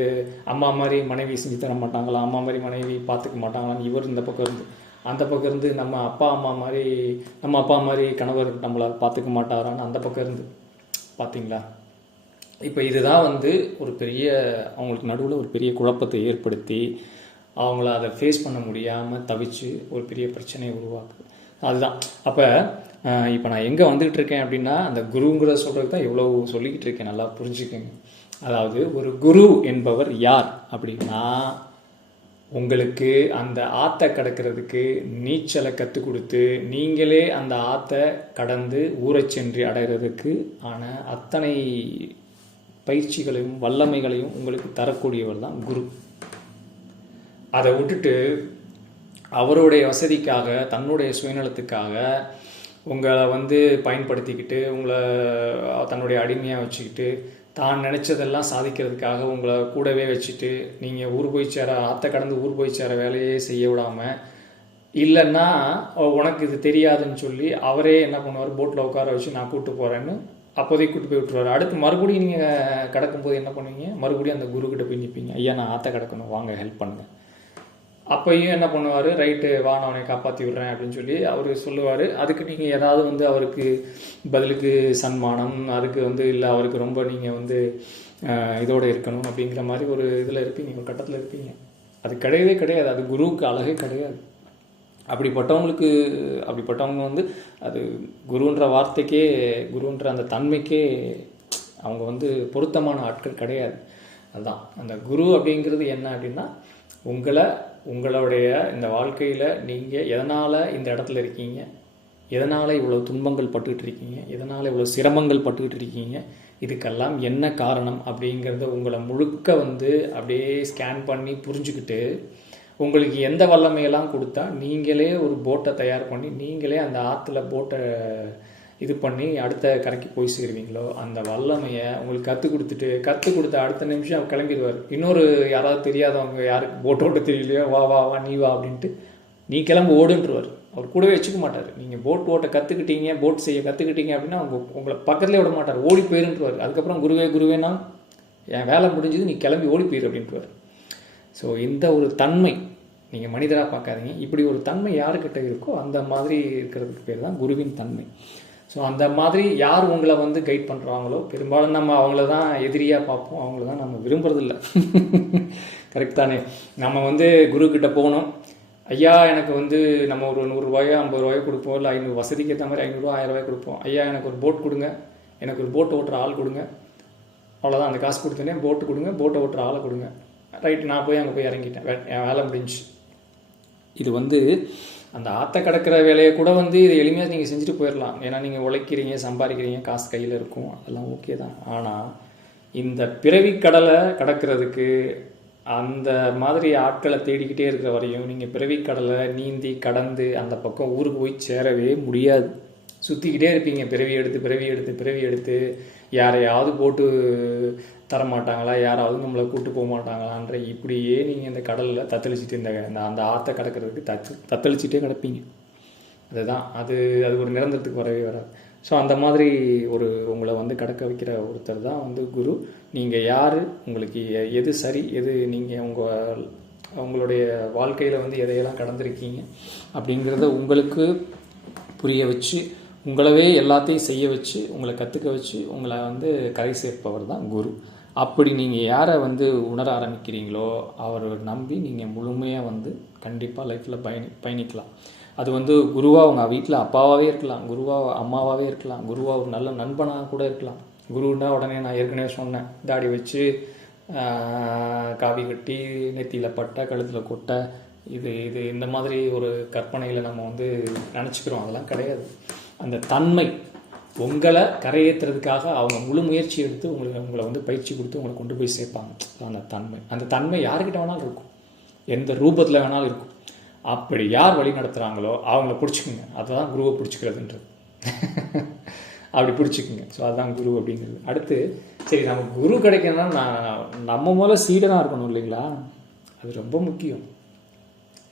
அம்மா மாதிரி மனைவி செஞ்சு தர மாட்டாங்களா, அம்மா மாதிரி மனைவி பார்த்துக்க மாட்டாங்களான்னு இவர் இந்த பக்கம் இருந்து, அந்த பக்கம் இருந்து நம்ம அப்பா மாதிரி கணவர் நம்மளால் பார்த்துக்க மாட்டாரான்னு அந்த பக்கம் இருந்து பார்த்தீங்களா. இப்போ இதுதான் வந்து ஒரு பெரிய அவங்களுக்கு நடுவில் ஒரு பெரிய குழப்பத்தை ஏற்படுத்தி அவங்கள அதை ஃபேஸ் பண்ண முடியாமல் தவிச்சு ஒரு பெரிய பிரச்சனையை உருவாக்குது. அதுதான் அப்போ இப்போ நான் எங்கே வந்துகிட்டு இருக்கேன் அப்படின்னா, அந்த குருங்கிற சொல்கிறதுக்கு தான் இவ்வளோ சொல்லிக்கிட்டு இருக்கேன். நல்லா புரிஞ்சுக்கங்க. அதாவது ஒரு குரு என்பவர் யார் அப்படின்னா, உங்களுக்கு அந்த ஆற்றை கடக்கிறதுக்கு நீச்சலை கற்றுக் கொடுத்து நீங்களே அந்த ஆற்றை கடந்து ஊரை சென்று அடைகிறதுக்கு ஆன அத்தனை பயிற்சிகளையும் வல்லமைகளையும் உங்களுக்கு தரக்கூடியவர் தான் குரு. அதை விட்டுட்டு அவருடைய வசதிக்காக, தன்னுடைய சுயநலத்துக்காக உங்களை வந்து பயன்படுத்திக்கிட்டு, உங்களை தன்னுடைய அடிமையாக வச்சுக்கிட்டு, தான் நினச்சதெல்லாம் சாதிக்கிறதுக்காக உங்களை கூடவே வச்சுட்டு, நீங்கள் ஆற்றை கடந்து ஊர் போய் சேர வேலையே செய்ய விடாமல், இல்லைன்னா உனக்கு இது தெரியாதுன்னு சொல்லி அவரே என்ன பண்ணுவார், போட்டில் உட்கார வச்சு நான் கூப்பிட்டு போகிறேன்னு அப்போதைக்கு கூப்பிட்டு போய் விட்டுருவார். அடுத்து மறுபடியும் நீங்கள் கடக்கும்போது என்ன பண்ணுவீங்க, மறுபடியும் அந்த குருக்கிட்ட போய் நிற்பீங்க. ஐயா நான் ஆற்றை கடக்கணும், வாங்க ஹெல்ப் பண்ணுங்க. அப்பையும் என்ன பண்ணுவார், ரைட்டு வா நான் அவனை காப்பாற்றி விடுறேன் அப்படின்னு சொல்லி அவர் சொல்லுவார். அதுக்கு நீங்கள் ஏதாவது வந்து அவருக்கு பதிலுக்கு சன்மானம், அதுக்கு வந்து இல்லை அவருக்கு ரொம்ப நீங்கள் வந்து இதோடு இருக்கணும் அப்படிங்கிற மாதிரி ஒரு இதில் இருப்பீங்க, ஒரு கட்டத்தில் இருப்பீங்க. அது கிடையவே கிடையாது. அது குருவுக்கு அழகே கிடையாது. அப்படிப்பட்டவங்க வந்து அது குருன்ற வார்த்தைக்கே, குருன்ற அந்த தன்மைக்கே அவங்க வந்து பொருத்தமான ஆட்கள் கிடையாது. அதுதான் அந்த குரு அப்படிங்கிறது என்ன அப்படின்னா, உங்களுடைய இந்த வாழ்க்கையில் நீங்கள் எதனால் இந்த இடத்துல இருக்கீங்க, எதனால் இவ்வளோ துன்பங்கள் பட்டுக்கிட்டு இருக்கீங்க, எதனால் இவ்வளோ சிரமங்கள் பட்டுக்கிட்டு இருக்கீங்க, இதுக்கெல்லாம் என்ன காரணம் அப்படிங்கிறத உங்களை முழுக்க வந்து அப்படியே ஸ்கேன் பண்ணி புரிஞ்சுக்கிட்டு, உங்களுக்கு எந்த வல்லமையெல்லாம் கொடுத்தா நீங்களே ஒரு போட்டை தயார் பண்ணி நீங்களே அந்த ஆற்றுல போட்டை இது பண்ணி அடுத்த கரைக்கு போய் சேருவீங்களோ, அந்த வல்லமையை உங்களுக்கு கற்றுக் கொடுத்த அடுத்த நிமிஷம் கிளம்பிடுவார். இன்னொரு யாராவது தெரியாதவங்க, யாருக்கு போட் ஓட்ட தெரியலையோ, வா வா வா நீ வா அப்படின்ட்டு நீ கிளம்பு ஓடுன்றுவார். அவர் கூடவே வச்சுக்க மாட்டார். நீங்கள் போட் ஓட்ட கற்றுக்கிட்டீங்க, போட் செய்ய கற்றுக்கிட்டீங்க அப்படின்னா உங்களை பக்கத்துலேயே விட மாட்டார், ஓடி போயிருன்றுவார். அதுக்கப்புறம் குருவேனா என் வேலை முடிஞ்சது, நீ கிளம்பி ஓடி போயிரு அப்படின்ட்டுவார். ஸோ இந்த ஒரு தன்மை நீங்கள் மனிதராக பார்க்காதீங்க. இப்படி ஒரு தன்மை யாருக்கிட்ட இருக்கோ அந்த மாதிரி இருக்கிறதுக்கு பேர் தான் குருவின் தன்மை. ஸோ அந்த மாதிரி யார் உங்களை வந்து கைட் பண்ணுறாங்களோ, பெரும்பாலும் நம்ம அவங்கள தான் எதிரியாக பார்ப்போம், அவங்கள தான் நம்ம விரும்புறதில்ல. கரெக்ட் தானே? நம்ம வந்து குருக்கிட்ட போகணும், ஐயா எனக்கு வந்து நம்ம ஒரு 100 ரூபாயோ 50 ரூபாயோ கொடுப்போம், இல்லை 500 வசதிக்கு ஏற்ற மாதிரி 500 1000 ரூபாய் கொடுப்போம். ஐயா எனக்கு ஒரு போட் கொடுங்க, எனக்கு ஒரு போட் ஓட்டுற ஆள் கொடுங்க, அவ்வளோதான். அந்த காசு கொடுத்தோன்னே போட்டு கொடுங்க, போட்டை ஓட்டுற ஆளை கொடுங்க. ரைட்டு, நான் போய் அங்கே போய் இறங்கிட்டேன், என் வேலை முடிஞ்சு. இது வந்து அந்த ஆற்றை கடக்கிற வேலையை கூட வந்து இது எளிமையாக நீங்கள் செஞ்சுட்டு போயிடலாம். ஏன்னா நீங்கள் உழைக்கிறீங்க, சம்பாதிக்கிறீங்க, காசு கையில் இருக்கும், அதெல்லாம் ஓகே தான். ஆனால் இந்த பிறவி கடலை கடக்கிறதுக்கு அந்த மாதிரி ஆட்களை தேடிக்கிட்டே இருக்கிற வரையும் நீங்கள் பிறவி கடலை நீந்தி கடந்து அந்த பக்கம் ஊருக்கு போய் சேரவே முடியாது. சுற்றிக்கிட்டே இருப்பீங்க, பிறவி எடுத்து யாரையாவது போட்டு தரமாட்டாங்களா, யாராவது நம்மளை கூப்பிட்டு போக மாட்டாங்களான்ற இப்படியே நீங்கள் இந்த கடலில் தத்தளிச்சுட்டு அந்த ஆற்றை கடக்கிறதுக்கு தத்தளிச்சுட்டே கிடப்பீங்க. அதுதான் அது ஒரு நிரந்தரத்துக்கு வரவே வராது. ஸோ அந்த மாதிரி உங்களை வந்து கடக்க வைக்கிற ஒருத்தர் தான் வந்து குரு. நீங்கள் யார், உங்களுக்கு எது சரி, எது நீங்கள் உங்களுடைய வாழ்க்கையில் வந்து எதையெல்லாம் கடந்திருக்கீங்க அப்படிங்கிறத உங்களுக்கு புரிய வச்சு, உங்களவே எல்லாத்தையும் செய்ய வச்சு, உங்களை கற்றுக்க வச்சு, உங்களை வந்து கரை சேர்ப்பவர் தான் குரு. அப்படி நீங்கள் யாரை வந்து உணர ஆரம்பிக்கிறீங்களோ அவரை நம்பி நீங்கள் முழுமையாக வந்து கண்டிப்பாக லைஃப்பில் பயணிக்கலாம். அது வந்து குருவாக உங்கள் வீட்டில் அப்பாவாகவே இருக்கலாம், குருவாக அம்மாவாகவே இருக்கலாம், குருவாக ஒரு நல்ல நண்பனாக கூட இருக்கலாம். குருன்னா உடனே நான் ஏற்கனவே சொன்னேன், தாடி வச்சு காவி கட்டி நெத்தியில் பட்டை கழுத்தில் கொட்டை, இது இந்த மாதிரி ஒரு கற்பனையில் நம்ம வந்து நினச்சிக்கிறோம். அதெல்லாம் கிடையாது. அந்த தன்மை உங்களை கரையேற்றுறதுக்காக அவங்க முழு முயற்சி எடுத்து உங்களை வந்து பயிற்சி கொடுத்து உங்களை கொண்டு போய் சேர்ப்பாங்க. அந்த தன்மை யாருக்கிட்ட வேணாலும் இருக்கும், எந்த ரூபத்தில் வேணாலும் இருக்கும். அப்படி யார் வழி நடத்துகிறாங்களோ அவங்கள பிடிச்சிக்குங்க. அதுதான் குருவை பிடிச்சிக்கிறதுன்றது. அப்படி பிடிச்சிக்குங்க. ஸோ அதுதான் குரு அப்படிங்கிறது. அடுத்து சரி, நமக்கு குரு கிடைக்கணும்னா நம்ம முதல்ல சீடனாக இருக்கணும் இல்லைங்களா? அது ரொம்ப முக்கியம்.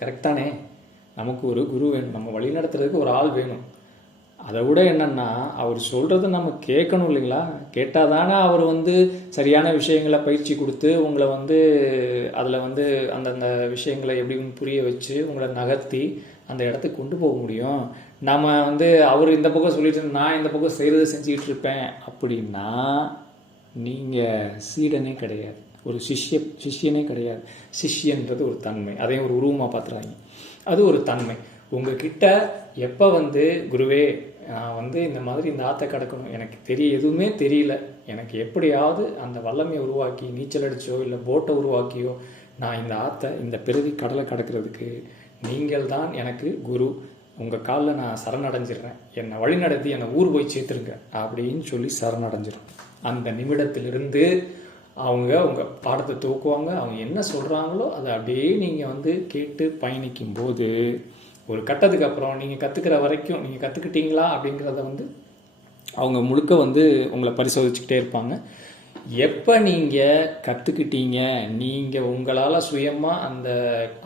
கரெக்டானே? நமக்கு ஒரு குரு வேணும், நம்ம வழி நடத்துறதுக்கு ஒரு ஆள் வேணும். அதை விட என்னென்னா அவர் சொல்கிறத நம்ம கேட்கணும் இல்லைங்களா? கேட்டால் தானே அவர் சரியான விஷயங்களை பயிற்சி கொடுத்து உங்களை அதில் அந்தந்த விஷயங்களை எப்படி புரிய வச்சு உங்களை நகர்த்தி அந்த இடத்துக்கு கொண்டு போக முடியும். நம்ம அவர் இந்த பக்கம் சொல்லிட்டு நான் இந்த பக்கம் செய்கிறத செஞ்சுக்கிட்டு இருப்பேன் அப்படின்னா நீங்கள் சீடனே கிடையாது, ஒரு சிஷ்யனே கிடையாது. சிஷ்யன்றது ஒரு தன்மை, அதையும் ஒரு உருவமாக பார்த்துறாங்க. அது ஒரு தன்மை. உங்ககிட்ட எப்போ குருவே நான் இந்த மாதிரி இந்த ஆற்றை கடக்கணும், எனக்கு எதுவுமே தெரியல, எனக்கு எப்படியாவது அந்த வல்லமையை உருவாக்கி நீச்சல் அடிச்சோ இல்லை போட்டை உருவாக்கியோ நான் இந்த ஆற்றை இந்த பிறவி கடலை கடக்கிறதுக்கு நீங்கள் தான் எனக்கு குரு, உங்கள் காலில் நான் சரணடைஞ்சிடுறேன், என்னை வழி நடத்தி என்னை ஊர் போய் சேர்த்துருங்க அப்படின்னு சொல்லி சரணடைஞ்சிடும். அந்த நிமிடத்திலிருந்து அவங்க உங்கள் பாடத்தை தூக்குவாங்க. அவங்க என்ன சொல்கிறாங்களோ அதை அப்படியே நீங்கள் கேட்டு பயணிக்கும் போது ஒரு கட்டத்துக்கு அப்புறம் நீங்கள் கற்றுக்கிற வரைக்கும் நீங்கள் கற்றுக்கிட்டீங்களா அப்படிங்கிறத அவங்க முழுக்க உங்களை பரிசோதிச்சுக்கிட்டே இருப்பாங்க. எப்போ நீங்கள் கற்றுக்கிட்டீங்க, நீங்கள் உங்களால் சுயமாக அந்த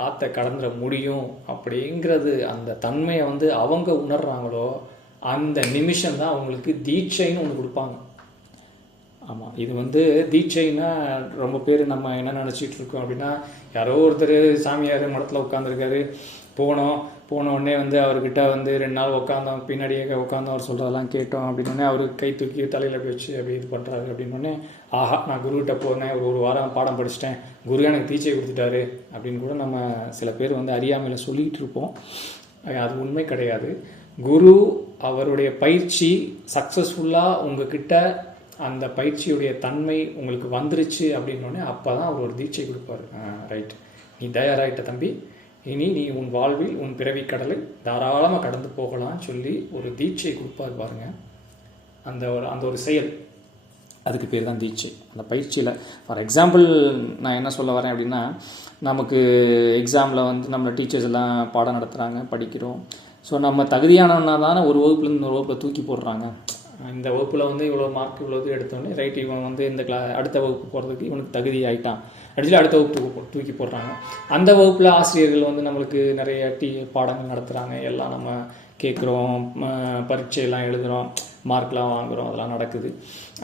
ஆற்றை கடந்துட முடியும் அப்படிங்கிறது அந்த தன்மையை அவங்க உணர்றாங்களோ அந்த நிமிஷம் தான் அவங்களுக்கு தீட்சைன்னு ஒன்று கொடுப்பாங்க. ஆமாம், இது தீட்சைன்னா ரொம்ப பேர் நம்ம என்ன நினச்சிட்டு இருக்கோம் அப்படின்னா, யாரோ ஒருத்தர் சாமியார் மடத்தில் உட்காந்துருக்காரு, போன உடனே அவர்கிட்ட 2 நாள் உட்காந்தோம், பின்னாடியே உட்காந்தோம், அவர் சொல்கிறதெல்லாம் கேட்டோம் அப்படின்னோடனே அவர் கை தூக்கி தலையில் வச்சு அப்படி இது பண்ணுறாரு அப்படின்னோடனே ஆஹா நான் குருகிட்ட போனேன், ஒரு வாரம் பாடம் படிச்சிட்டேன், குரு எனக்கு தீட்சை கொடுத்துட்டாரு அப்படின்னு கூட நம்ம சில பேர் அறியாமையில் சொல்லிகிட்டு இருப்போம். அது உண்மை கிடையாது. குரு அவருடைய பயிற்சி சக்ஸஸ்ஃபுல்லாக உங்ககிட்ட அந்த பயிற்சியுடைய தன்மை உங்களுக்கு வந்துருச்சு அப்படின்னோடனே அப்போ தான் அவர் ஒரு தீட்சை கொடுப்பார். ரைட், நீ தயாராகிட்ட தம்பி, இனி நீ உன் வாழ்வில் உன் பிறவி கடலை தாராளமாக கடந்து போகலான்னு சொல்லி ஒரு தீட்சை கொடுப்பார் பாருங்க. அந்த ஒரு செயல், அதுக்கு பேர் தான் தீட்சை. அந்த பயிற்சியில் ஃபார் எக்ஸாம்பிள் நான் என்ன சொல்ல வரேன் அப்படின்னா, நமக்கு எக்ஸாமில் நம்மளை டீச்சர்ஸ் எல்லாம் பாடம் நடத்துகிறாங்க, படிக்கிறோம். ஸோ நம்ம தகுதியானவனா தானே ஒரு வகுப்புலேருந்து இன்னொரு வகுப்பில் தூக்கி போடுறாங்க. இந்த வகுப்பில் இவ்வளோ மார்க் இவ்வளோ இது எடுத்தோடனே ரைட், இவன் இந்த அடுத்த வகுப்பு போகிறதுக்கு இவனுக்கு தகுதி ஆகிட்டான் அடிச்சு அடுத்த வகுப்பு தூக்கி போடுறாங்க. அந்த வகுப்பில் ஆசிரியர்கள் நம்மளுக்கு நிறைய பாடங்கள் நடத்துகிறாங்க, எல்லாம் நம்ம கேட்குறோம், பரீட்சையெல்லாம் எழுதுகிறோம், மார்க்லாம் வாங்குகிறோம், அதெல்லாம் நடக்குது.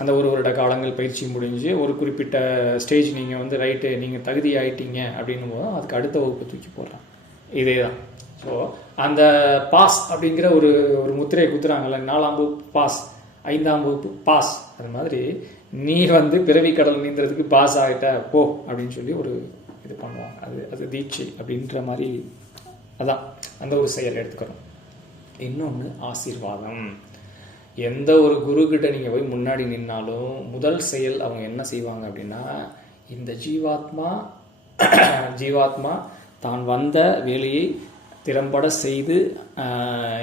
அந்த ஒரு வருட காலங்கள் பயிற்சி முடிஞ்சு ஒரு குறிப்பிட்ட ஸ்டேஜ் நீங்கள் ரைட்டு நீங்கள் தகுதி ஆகிட்டீங்க அப்படின்னும் போது அதுக்கு அடுத்த வகுப்பு தூக்கி போடுறாங்க. இதே தான். ஸோ அந்த பாஸ் அப்படிங்கிற ஒரு முத்திரையை குத்துறாங்கல்ல, 4ஆம் வகுப்பு பாஸ், 5ஆம் வகுப்பு பாஸ், அது மாதிரி நீ பிறவி கடல் நீந்துறதுக்கு பாஸ் ஆகிட்ட போ அப்படின்னு சொல்லி ஒரு இது பண்ணுவாங்க. அது தீட்சை அப்படின்ற மாதிரி. அதான் அந்த ஒரு செயல் எடுத்துக்கிறோம். இன்னொன்று ஆசீர்வாதம். எந்த ஒரு குருக்கிட்ட நீங்கள் போய் முன்னாடி நின்னாலும் முதல் செயல் அவங்க என்ன செய்வாங்க அப்படின்னா, இந்த ஜீவாத்மா தான் வந்த வேலையை திறம்பட செய்து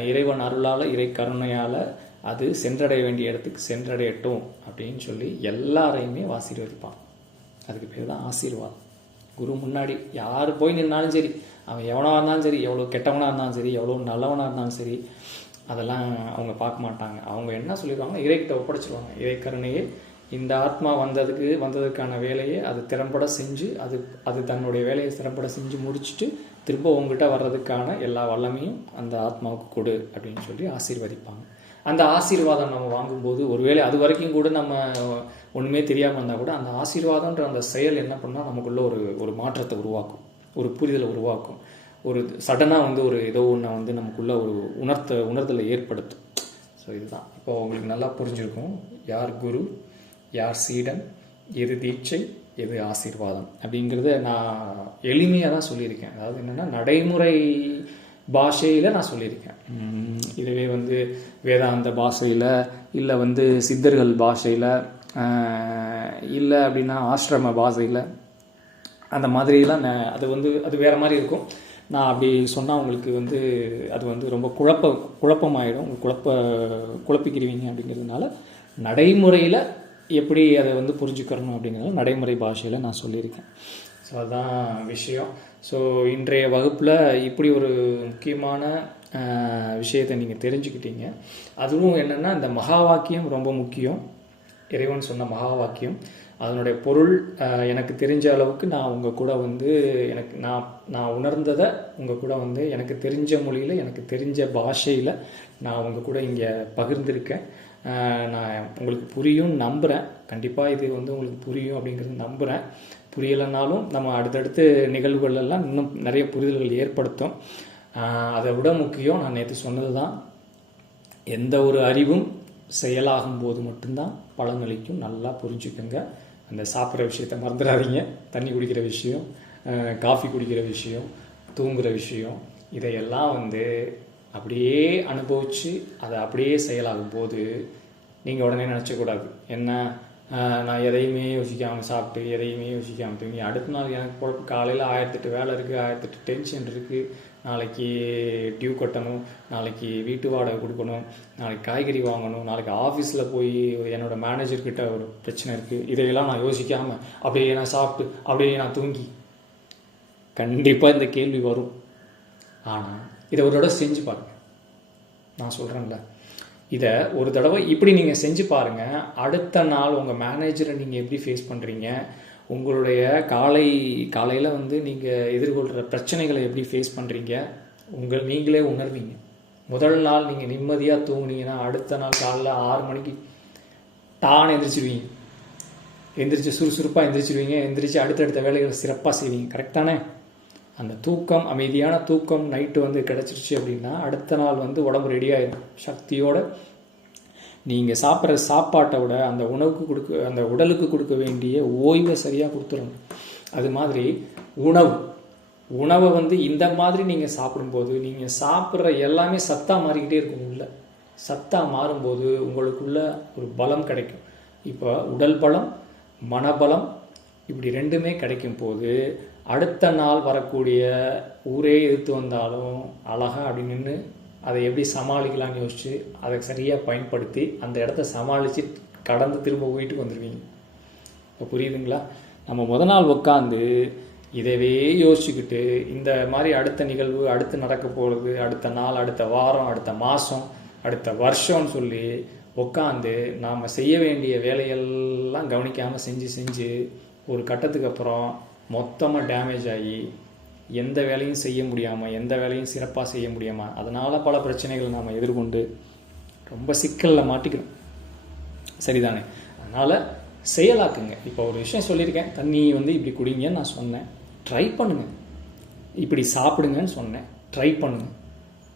இறைவன் அருளால் இறை கருணையால் அது சென்றடைய வேண்டிய இடத்துக்கு சென்றடையட்டும் அப்படின்னு சொல்லி எல்லாரையுமே ஆசீர்வதிப்பான். அதுக்கு பேர் தான் ஆசீர்வாதம். குரு முன்னாடி யார் போய் நின்னாலும் சரி, அவன் எவனாக இருந்தாலும் சரி, எவ்வளோ கெட்டவனாக இருந்தாலும் சரி, எவ்வளோ நல்லவனாக இருந்தாலும் சரி, அதெல்லாம் அவங்க பார்க்க மாட்டாங்க. அவங்க என்ன சொல்லிடுவாங்க, இறைக்கிட்ட ஒப்படைச்சிருவாங்க. இறை கருணையே இந்த ஆத்மா வந்ததுக்கான வேலையை அது திறம்பட செஞ்சு அது தன்னுடைய வேலையை திறம்பட செஞ்சு முடிச்சுட்டு திரும்ப உங்ககிட்ட வர்றதுக்கான எல்லா வல்லமையும் அந்த ஆத்மாவுக்கு கொடு அப்படின்னு சொல்லி ஆசீர்வதிப்பாங்க. அந்த ஆசீர்வாதம் நம்ம வாங்கும்போது ஒருவேளை அது வரைக்கும் கூட நம்ம ஒன்றுமே தெரியாமல் இருந்தால் கூட அந்த ஆசீர்வாதம்ன்ற அந்த செயல் என்ன பண்ணால் நமக்குள்ள ஒரு மாற்றத்தை உருவாக்கும், ஒரு புரிதலை உருவாக்கும், ஒரு சடனாக ஒரு ஏதோ ஒன்று நமக்குள்ள ஒரு உணர்தலை ஏற்படுத்தும். ஸோ இதுதான் இப்போ உங்களுக்கு நல்லா புரிஞ்சிருக்கும், யார் குரு, யார் சீடன், எது தீட்சை, எது ஆசீர்வாதம் அப்படிங்கிறத நான் எளிமையாக தான் சொல்லியிருக்கேன். அதாவது என்னென்னா நடைமுறை பாஷையில் நான் சொல்லியிருக்கேன். இதுவே வேதாந்த பாஷையில் இல்லை சித்தர்கள் பாஷையில் இல்லை அப்படின்னா ஆசிரம பாஷையில் அந்த மாதிரிலாம் அது வேறு மாதிரி இருக்கும். நான் அப்படி சொன்னால் உங்களுக்கு அது ரொம்ப குழப்பமாயிடும், குழப்பிக்கிடுவீங்க. அப்படிங்கிறதுனால நடைமுறையில் எப்படி அதை புரிஞ்சுக்கிறணும் அப்படிங்கிறத நடைமுறை பாஷையில் நான் சொல்லியிருக்கேன். ஸோ அதுதான் விஷயம். ஸோ இன்றைய வகுப்பில் இப்படி ஒரு முக்கியமான விஷயத்தை நீங்கள் தெரிஞ்சுக்கிட்டீங்க. அதுவும் என்னென்னா, இந்த மகா வாக்கியம் ரொம்ப முக்கியம். இறைவன் சொன்ன மகா வாக்கியம், அதனுடைய பொருள் எனக்கு தெரிஞ்ச அளவுக்கு நான் உங்கள் கூட வந்து நான் உணர்ந்ததை உங்கள் கூட வந்து எனக்கு தெரிஞ்ச மொழியில், எனக்கு தெரிஞ்ச பாஷையில் நான் உங்கள் கூட இங்கே பகிர்ந்திருக்கேன். நான் உங்களுக்கு புரியும் நம்புகிறேன். கண்டிப்பாக இது வந்து உங்களுக்கு புரியும் அப்படிங்கிறது நம்புகிறேன். புரியலைனாலும் நம்ம அடுத்தடுத்து நிகழ்வுகளெல்லாம் இன்னும் நிறைய புரிதல்கள் ஏற்படுத்தும். அதை விட முக்கியம், நான் நேற்று சொன்னது தான், எந்த ஒரு அறிவும் செயலாகும் போது மட்டும்தான் பலனளிக்கும். நல்லா புரிஞ்சுக்கோங்க. அந்த சாப்பிட்ற விஷயத்த மறந்துடாதீங்க. தண்ணி குடிக்கிற விஷயம், காஃபி குடிக்கிற விஷயம், தூங்குகிற விஷயம், இதையெல்லாம் வந்து அப்படியே அனுபவித்து அதை அப்படியே செயலாகும் போது நீங்கள் உடனே நினச்சக்கூடாது, என்ன நான் எதையுமே யோசிக்காமல் சாப்பிட்டு எதையுமே யோசிக்காமல் தூங்கி அடுத்த நாள் எனக்கு பொழப்பு காலையில் 1008 வேலை இருக்குது, 1008 டென்ஷன் இருக்குது, நாளைக்கு டியூ கட்டணும், நாளைக்கு வீட்டு வாடகை கொடுக்கணும், நாளைக்கு காய்கறி வாங்கணும், நாளைக்கு ஆஃபீஸில் போய் என்னோடய மேனேஜர்கிட்ட ஒரு பிரச்சனை இருக்குது, இதையெல்லாம் நான் யோசிக்காமல் அப்படியே நான் சாப்பிட்டு அப்படியே நான் தூங்கி, கண்டிப்பாக இந்த கேள்வி வரும். ஆனால் இதை ஒரு தடவை செஞ்சு பாருங்கள். நான் சொல்கிறேன்ல, இதை ஒரு தடவை இப்படி நீங்கள் செஞ்சு பாருங்கள். அடுத்த நாள் உங்கள் மேனேஜரை நீங்கள் எப்படி ஃபேஸ் பண்ணுறீங்க, உங்களுடைய காலையில் வந்து நீங்கள் எதிர்கொள்கிற பிரச்சனைகளை எப்படி ஃபேஸ் பண்ணுறீங்க, நீங்களே உணர்வீங்க. முதல் நாள் நீங்கள் நிம்மதியாக தூங்குனீங்கன்னா அடுத்த நாள் காலைல 6 மணிக்கு டான்னு எந்திரிச்சிடுவீங்க. எந்திரிச்சு சுறுசுறுப்பாக எந்திரிச்சிடுவீங்க. எந்திரிச்சு அடுத்தடுத்த வேலைகளை சிறப்பாக செய்வீங்க. கரெக்டானே? அந்த தூக்கம், அமைதியான தூக்கம் நைட்டு வந்து கிடச்சிருச்சு அப்படின்னா அடுத்த நாள் வந்து உடம்பு ரெடியாகிடும் சக்தியோடு. நீங்கள் சாப்பிட்ற சாப்பாட்டை விட அந்த உடலுக்கு கொடுக்க வேண்டிய ஓய்வை சரியாக கொடுத்துடணும். அது மாதிரி உணவை வந்து இந்த மாதிரி நீங்கள் சாப்பிடும்போது நீங்கள் சாப்பிட்ற எல்லாமே சத்தாக மாறிக்கிட்டே இருக்கும். உள்ள சத்தாக மாறும்போது உங்களுக்குள்ள ஒரு பலம் கிடைக்கும். இப்போ உடல் பலம், மனபலம், இப்படி ரெண்டுமே கிடைக்கும் போது அடுத்த நாள் வரக்கூடிய ஊரே எதிர்த்து வந்தாலும் அழகாக அப்படி நின்று அதை எப்படி சமாளிக்கலாம்னு யோசித்து அதை சரியாக பயன்படுத்தி அந்த இடத்த சமாளித்து கடந்து திரும்ப வீட்டுக்கு வந்துடுவீங்க. இப்போ புரியுதுங்களா? நம்ம முதல் நாள் உட்காந்து இதவே யோசிச்சுக்கிட்டு இந்த மாதிரி அடுத்த நிகழ்வு, அடுத்து நடக்க போகிறது, அடுத்த நாள், அடுத்த வாரம், அடுத்த மாதம், அடுத்த வருஷம்னு சொல்லி உட்காந்து நாம் செய்ய வேண்டிய வேலையெல்லாம் கவனிக்காமல் செஞ்சு ஒரு கட்டத்துக்கு அப்புறம் மொத்தமாக டேமேஜ் ஆகி எந்த வேலையும் செய்ய முடியாமல், எந்த வேலையும் சிறப்பாக செய்ய முடியாமல், அதனால் பல பிரச்சனைகளை நாம் எதிர்கொண்டு ரொம்ப சிக்கலில் மாட்டிக்கிறோம். சரிதானே? அதனால் செயலாக்குங்க. இப்போ ஒரு விஷயம் சொல்லியிருக்கேன், தண்ணி வந்து இப்படி குடிங்கன்னு நான் சொன்னேன், ட்ரை பண்ணுங்கள். இப்படி சாப்பிடுங்கன்னு சொன்னேன், ட்ரை பண்ணுங்கள்.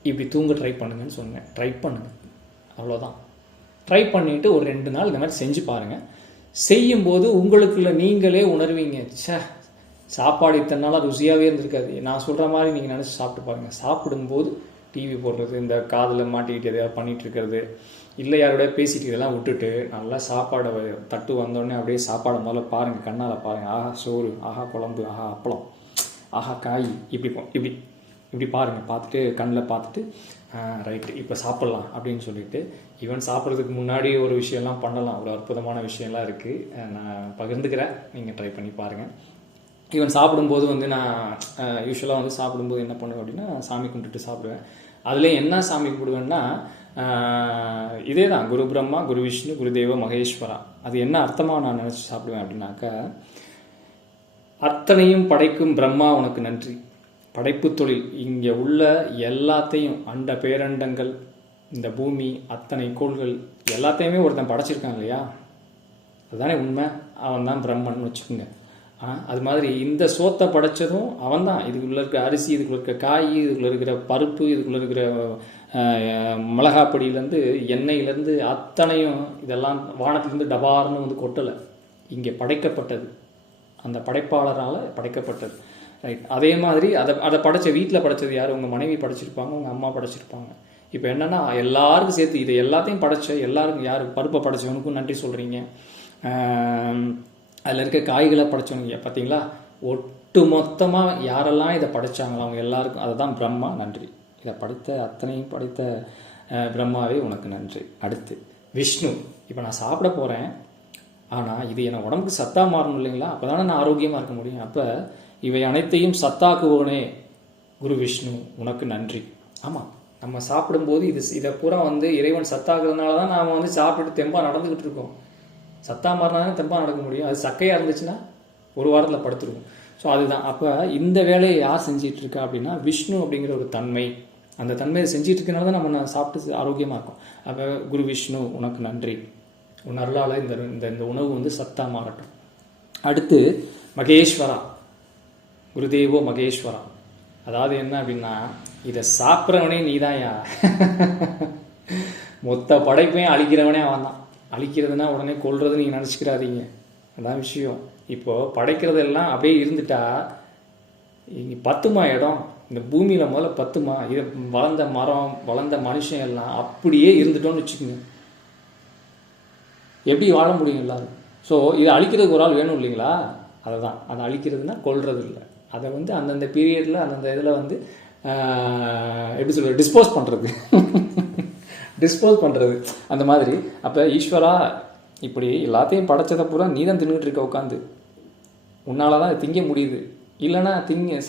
இப்படி தூங்க ட்ரை பண்ணுங்கன்னு சொன்னேன், ட்ரை பண்ணுங்கள். அவ்வளோதான். ட்ரை பண்ணிவிட்டு ஒரு 2 நாள் இந்த மாதிரி செஞ்சு பாருங்கள். செய்யும்போது உங்களுக்குள்ள நீங்களே உணர்வீங்க, சாப்பாடு இத்தனை நாளாக ருசியாகவே இருந்திருக்காது. நான் சொல்கிற மாதிரி நீங்கள் நினச்சி சாப்பிட்டு பாருங்கள். சாப்பிடும்போது டிவி போடுறது, இந்த காதில் மாட்டிக்கிட்டு எதையாவது பண்ணிகிட்டு இருக்கிறது, இல்லை யாரோட பேசிட்டு இதெல்லாம் விட்டுட்டு நல்லா சாப்பாடை தட்டு வந்தோடனே அப்படியே சாப்பாடை முதல்ல பாருங்கள், கண்ணால் பாருங்கள். ஆஹா சோறு, ஆஹா குழம்பு, ஆஹா அப்பளம், ஆஹா காய், இப்படி பாருங்கள். பார்த்துட்டு கண்ணில் பார்த்துட்டு ரைட்டு இப்போ சாப்பிட்லாம் அப்படின்னு சொல்லிட்டு, ஈவன் சாப்பிட்றதுக்கு முன்னாடி ஒரு விஷயம்லாம் பண்ணலாம். ஒரு அற்புதமான விஷயம்லாம் இருக்குது, நான் பகிர்ந்துக்கிறேன், நீங்கள் ட்ரை பண்ணி பாருங்கள். ஈவன் சாப்பிடும்போது வந்து நான் யூஸ்வலாக வந்து சாப்பிடும்போது என்ன பண்ணுவேன் அப்படின்னா, சாமி கும்பிட்டுட்டு சாப்பிடுவேன். அதில் என்ன சாமி கும்பிடுவேன்னா, இதே தான், குரு பிரம்மா, குரு விஷ்ணு, குருதேவ மகேஸ்வரா. அது என்ன அர்த்தமாக நான் நினச்சி சாப்பிடுவேன் அப்படின்னாக்கா, அத்தனையும் படைக்கும் பிரம்மா உனக்கு நன்றி. படைப்பு தொழில் இங்கே உள்ள எல்லாத்தையும், அண்ட பேரண்டங்கள், இந்த பூமி, அத்தனை கோள்கள் எல்லாத்தையுமே ஒருத்தன் படைச்சிருக்கான் இல்லையா? அதுதானே உண்மை. அவன் தான் பிரம்மன் வச்சுக்கோங்க. அது மாதிரி இந்த சோத்தை படைச்சதும் அவன் தான். இதுக்குள்ளே இருக்கிற அரிசி, இதுக்குள்ளே இருக்கிற காய், இதுக்குள்ளே இருக்கிற பருப்பு, இதுக்குள்ளே இருக்கிற மிளகாப்பொடியிலேருந்து எண்ணெயிலேருந்து அத்தனையும் இதெல்லாம் வானத்திலேருந்து டபார்னு வந்து கொட்டலை. இங்கே படைக்கப்பட்டது, அந்த படைப்பாளரால் படைக்கப்பட்டது. ரைட். அதே மாதிரி அதை படைச்ச வீட்டில் படைச்சது யார்? உங்கள் மனைவி படைச்சிருப்பாங்க, உங்கள் அம்மா படைச்சிருப்பாங்க. இப்போ என்னென்னா எல்லாருக்கும் சேர்த்து இதை எல்லாத்தையும் படைச்ச எல்லாருக்கும் யார்? பருப்பை படைச்சவனுக்கும் நன்றி சொல்கிறீங்க, அதில் இருக்க காய்களை படைச்சவனுங்க பார்த்தீங்களா? ஒட்டு மொத்தமாக யாரெல்லாம் இதை படைச்சாங்களோ அவங்க எல்லாருக்கும் அதை தான் பிரம்மா நன்றி. இதை படைத்த அத்தனையும் படைத்த பிரம்மாவே உனக்கு நன்றி. அடுத்து விஷ்ணு. இப்போ நான் சாப்பிட போகிறேன், ஆனால் இது என் உடம்புக்கு சத்தாக மாறணும் இல்லைங்களா? அப்போ தானே நான் ஆரோக்கியமாக இருக்க முடியும். அப்போ இவை அனைத்தையும் சத்தாக்குவோனே குரு விஷ்ணு உனக்கு நன்றி. ஆமாம், நம்ம சாப்பிடும்போது இதை பூரா வந்து இறைவன் சத்தாக்குறதுனால தான் நாம் வந்து சாப்பிட்டுட்டு தெம்பாக நடந்துக்கிட்டு இருக்கோம். சத்தா மாறினாலும் தெம்பாக நடக்க முடியும். அது சக்கையாக இருந்துச்சுன்னா ஒரு வாரத்தில் படுத்துருவோம். ஸோ அதுதான். அப்போ இந்த வேலையை யார் செஞ்சிட்டு இருக்கா அப்படின்னா விஷ்ணு அப்படிங்கிற ஒரு தன்மை, அந்த தன்மையை செஞ்சிட்டு இருக்கனால தான் நம்ம சாப்பிட்டு ஆரோக்கியமாக இருக்கும். அப்போ குரு விஷ்ணு உனக்கு நன்றி, உன் அருளால் இந்த உணவு வந்து சத்தா மாறட்டும். அடுத்து மகேஸ்வரா, குருதேவோ மகேஸ்வரா. அதாவது என்ன அப்படின்னா, இதை சாப்பிட்றவனே நீதான்யா. மொத்த படைப்பையும் அழிக்கிறவனே அவன் தான். அழிக்கிறதுனா உடனே கொல்றதுன்னு நீங்கள் நினச்சிக்கிறாதீங்க, அதான் விஷயம். இப்போது படைக்கிறதெல்லாம் அப்படியே இருந்துட்டா இங்கே பத்துமா இடம், இந்த பூமியில் முதல்ல பத்துமா? இது வளர்ந்த மரம் வளர்ந்த மனுஷன் எல்லாம் அப்படியே இருந்துட்டோன்னு வச்சுக்கோங்க, எப்படி வாழ முடியும் எல்லாரும்? ஸோ இதை அழிக்கிறதுக்கு ஒரு ஆள் வேணும் இல்லைங்களா? அதை தான், அதை அழிக்கிறதுனா கொல்றது இல்லை, அதை வந்து அந்தந்த பீரியடில் அந்தந்த இதில் வந்து எப்படி சொல்கிறது, டிஸ்போஸ் பண்ணுறது அந்த மாதிரி. அப்போ ஈஸ்வரா, இப்படி எல்லாத்தையும் படைச்சதை பூரா நீ தான் தின்னுட்டு இருக்க உட்காந்து, உன்னால தான் திங்க முடியுது. இல்லைன்னா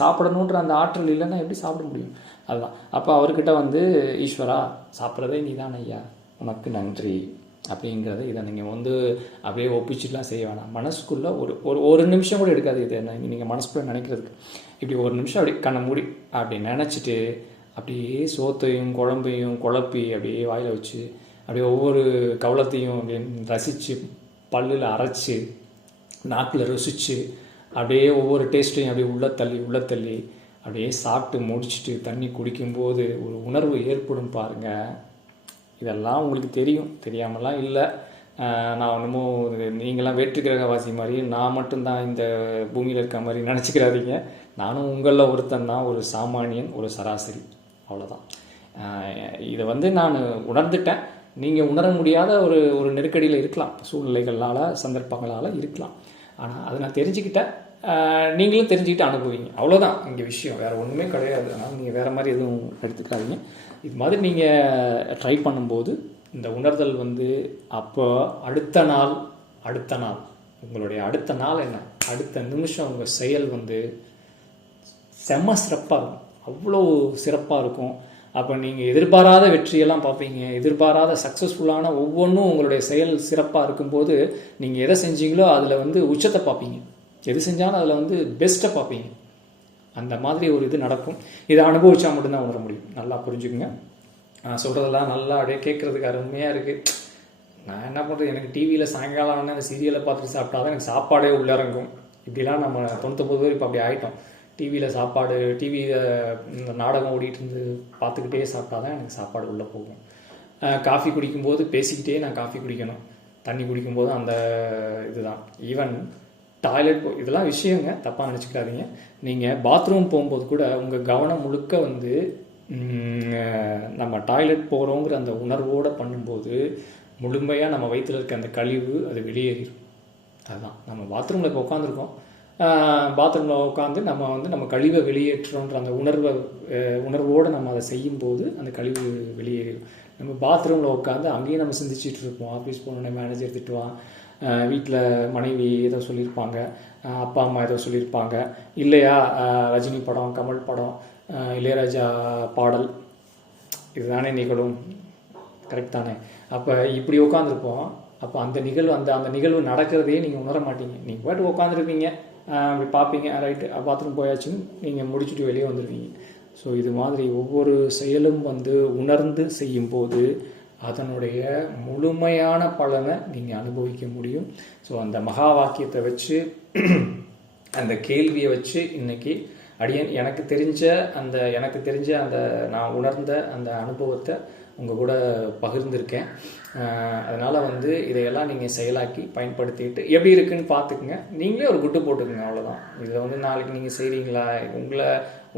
சாப்பிடணுன்ற அந்த ஆற்றல் இல்லைன்னா எப்படி சாப்பிட முடியும்? அதுதான். அப்போ அவர்கிட்ட வந்து ஈஸ்வரா சாப்பிட்றதே நீ தான் ஐயா, உனக்கு நன்றி அப்படிங்கிறத இதை நீங்கள் வந்து அப்படியே ஒப்பிச்சுட்டுலாம் செய்ய வேணாம். மனசுக்குள்ளே ஒரு நிமிஷம் கூட எடுக்காது. இது என்ன நீங்கள் மனசுக்குள்ளே நினைக்கிறதுக்கு இப்படி ஒரு நிமிஷம் அப்படி கண்ணை மூடி அப்படி நினச்சிட்டு அப்படியே சோத்தையும் குழம்பையும் குழப்பி அப்படியே வாயில் வச்சு அப்படியே ஒவ்வொரு கவலத்தையும் அப்படியே ரசித்து பல்லில் அரைச்சி நாக்கில் ருசித்து அப்படியே ஒவ்வொரு டேஸ்ட்டையும் அப்படியே உள்ளத்தள்ளி அப்படியே சாப்பிட்டு முடிச்சுட்டு தண்ணி குடிக்கும்போது ஒரு உணர்வு ஏற்படும் பாருங்கள். இதெல்லாம் உங்களுக்கு தெரியும், தெரியாமலாம் இல்லை. நான் ஒன்றுமோ நீங்களாம் வேற்றுக்கிரகவாசி மாதிரி நான் மட்டும்தான் இந்த பூமியில் இருக்க மாதிரி நினச்சிக்கிறாதீங்க. நானும் உங்களில் ஒருத்தன் தான், ஒரு சாமானியன், ஒரு சராசரி, அவ்வளோதான். இதை வந்து நான் உணர்ந்துட்டேன். நீங்கள் உணர முடியாத ஒரு நெருக்கடியில் இருக்கலாம், சூழ்நிலைகளால் சந்தர்ப்பங்களால் இருக்கலாம். ஆனால் அதை நான் தெரிஞ்சுக்கிட்டேன், நீங்களும் தெரிஞ்சுக்கிட்டு அனுபவிங்க, அவ்வளோதான் இங்கே விஷயம், வேறு ஒன்றுமே கிடையாது. ஆனால் நீங்கள் வேறு மாதிரி எதுவும் எடுத்துக்காதீங்க. இது மாதிரி நீங்கள் ட்ரை பண்ணும்போது இந்த உணர்தல் வந்து அப்போ அடுத்த நாள் உங்களுடைய அடுத்த நாள் என்ன, அடுத்த நிமிஷம் உங்கள் செயல் வந்து செம்ம சிறப்பாக இருக்கும், அவ்வளோ சிறப்பாக இருக்கும். அப்போ நீங்கள் எதிர்பாராத வெற்றியெல்லாம் பார்ப்பீங்க, எதிர்பாராத சக்ஸஸ்ஃபுல்லான ஒவ்வொன்றும் உங்களுடைய செயல் சிறப்பாக இருக்கும்போது நீங்கள் எதை செஞ்சீங்களோ அதில் வந்து உச்சத்தை பார்ப்பீங்க, எது செஞ்சாலும் அதில் வந்து பெஸ்ட்டை பார்ப்பீங்க. அந்த மாதிரி ஒரு இது நடக்கும். இதை அனுபவிச்சா மட்டும்தான் உணர முடியும். நல்லா புரிஞ்சுக்குங்க. நான் சொல்கிறதெல்லாம் நல்லா அப்படியே கேட்குறதுக்கு அருமையாக இருக்குது. நான் என்ன பண்ணுறது, எனக்கு டிவியில் சாயங்காலம் ஆனால் அந்த சீரியலை பார்த்துட்டு சாப்பிட்டா தான் எனக்கு சாப்பாடே உள்ளிறங்கும். இப்படிலாம் நம்ம 99 பேர் இப்போ அப்படி ஆகிட்டோம். டிவியில் சாப்பாடு, டிவியில் இந்த நாடகம் ஓடிட்டு இருந்து பார்த்துக்கிட்டே சாப்பிட்டா தான் எனக்கு சாப்பாடு உள்ளே போகும். காஃபி குடிக்கும்போது பேசிக்கிட்டே நான் காஃபி குடிக்கணும், தண்ணி குடிக்கும்போது அந்த இதுதான். ஈவன் டாய்லெட் இதெல்லாம் விஷயங்க, தப்பாக நினச்சிக்காதீங்க. நீங்கள் பாத்ரூம் போகும்போது கூட உங்கள் கவனம் முழுக்க வந்து நம்ம டாய்லெட் போகிறோங்கிற அந்த உணர்வோடு பண்ணும்போது முழுமையாக நம்ம வயிற்றில் இருக்க அந்த கழிவு அது வெளியேறிடும். அதுதான் நம்ம பாத்ரூமில் இப்போ உட்காந்துருக்கோம், பாத்ரூமில் உட்காந்து நம்ம கழிவை வெளியேற்றுறோன்ற அந்த உணர்வோடு நம்ம அதை செய்யும்போது அந்த கழிவு வெளியேறிடும். நம்ம பாத்ரூமில் உட்காந்து அங்கேயும் நம்ம சிந்திச்சிட்டு இருப்போம். ஆஃபீஸ் போனோடனே மேனேஜர் திட்டுவான், வீட்டில் மனைவி ஏதோ சொல்லியிருப்பாங்க, அப்பா அம்மா ஏதோ சொல்லியிருப்பாங்க, இல்லையா ரஜினி படம், கமல் படம், இளையராஜா பாடல், இதுதானே நிகழும், கரெக்ட் தானே? அப்போ இப்படி உட்காந்துருப்போம். அப்போ அந்த நிகழ்வு நடக்கிறதையே நீங்கள் உணர மாட்டீங்க. நீங்கள் பாட்டு உட்காந்துருப்பீங்க, அப்படி பார்ப்பீங்க, ரைட்டு பாத்ரூம் போயாச்சுன்னு நீங்கள் முடிச்சுட்டு வெளியே வந்துடுவீங்க. ஸோ இது மாதிரி ஒவ்வொரு செயலும் வந்து உணர்ந்து செய்யும்போது அதனுடைய முழுமையான பலனை நீங்கள் அனுபவிக்க முடியும். ஸோ அந்த மகா வாக்கியத்தை வச்சு, அந்த கேள்வியை வச்சு இன்னைக்கு எனக்கு தெரிஞ்ச அந்த நான் உணர்ந்த அந்த அனுபவத்தை உங்கள் கூட பகிர்ந்திருக்கேன். அதனால் வந்து இதையெல்லாம் நீங்கள் செயலாக்கி பயன்படுத்திட்டு எப்படி இருக்குன்னு பார்த்துக்குங்க. நீங்களே ஒரு குட்டு போட்டுக்குங்க, அவ்வளோதான். இதை வந்து நாளைக்கு நீங்கள் செய்கிறீங்களா,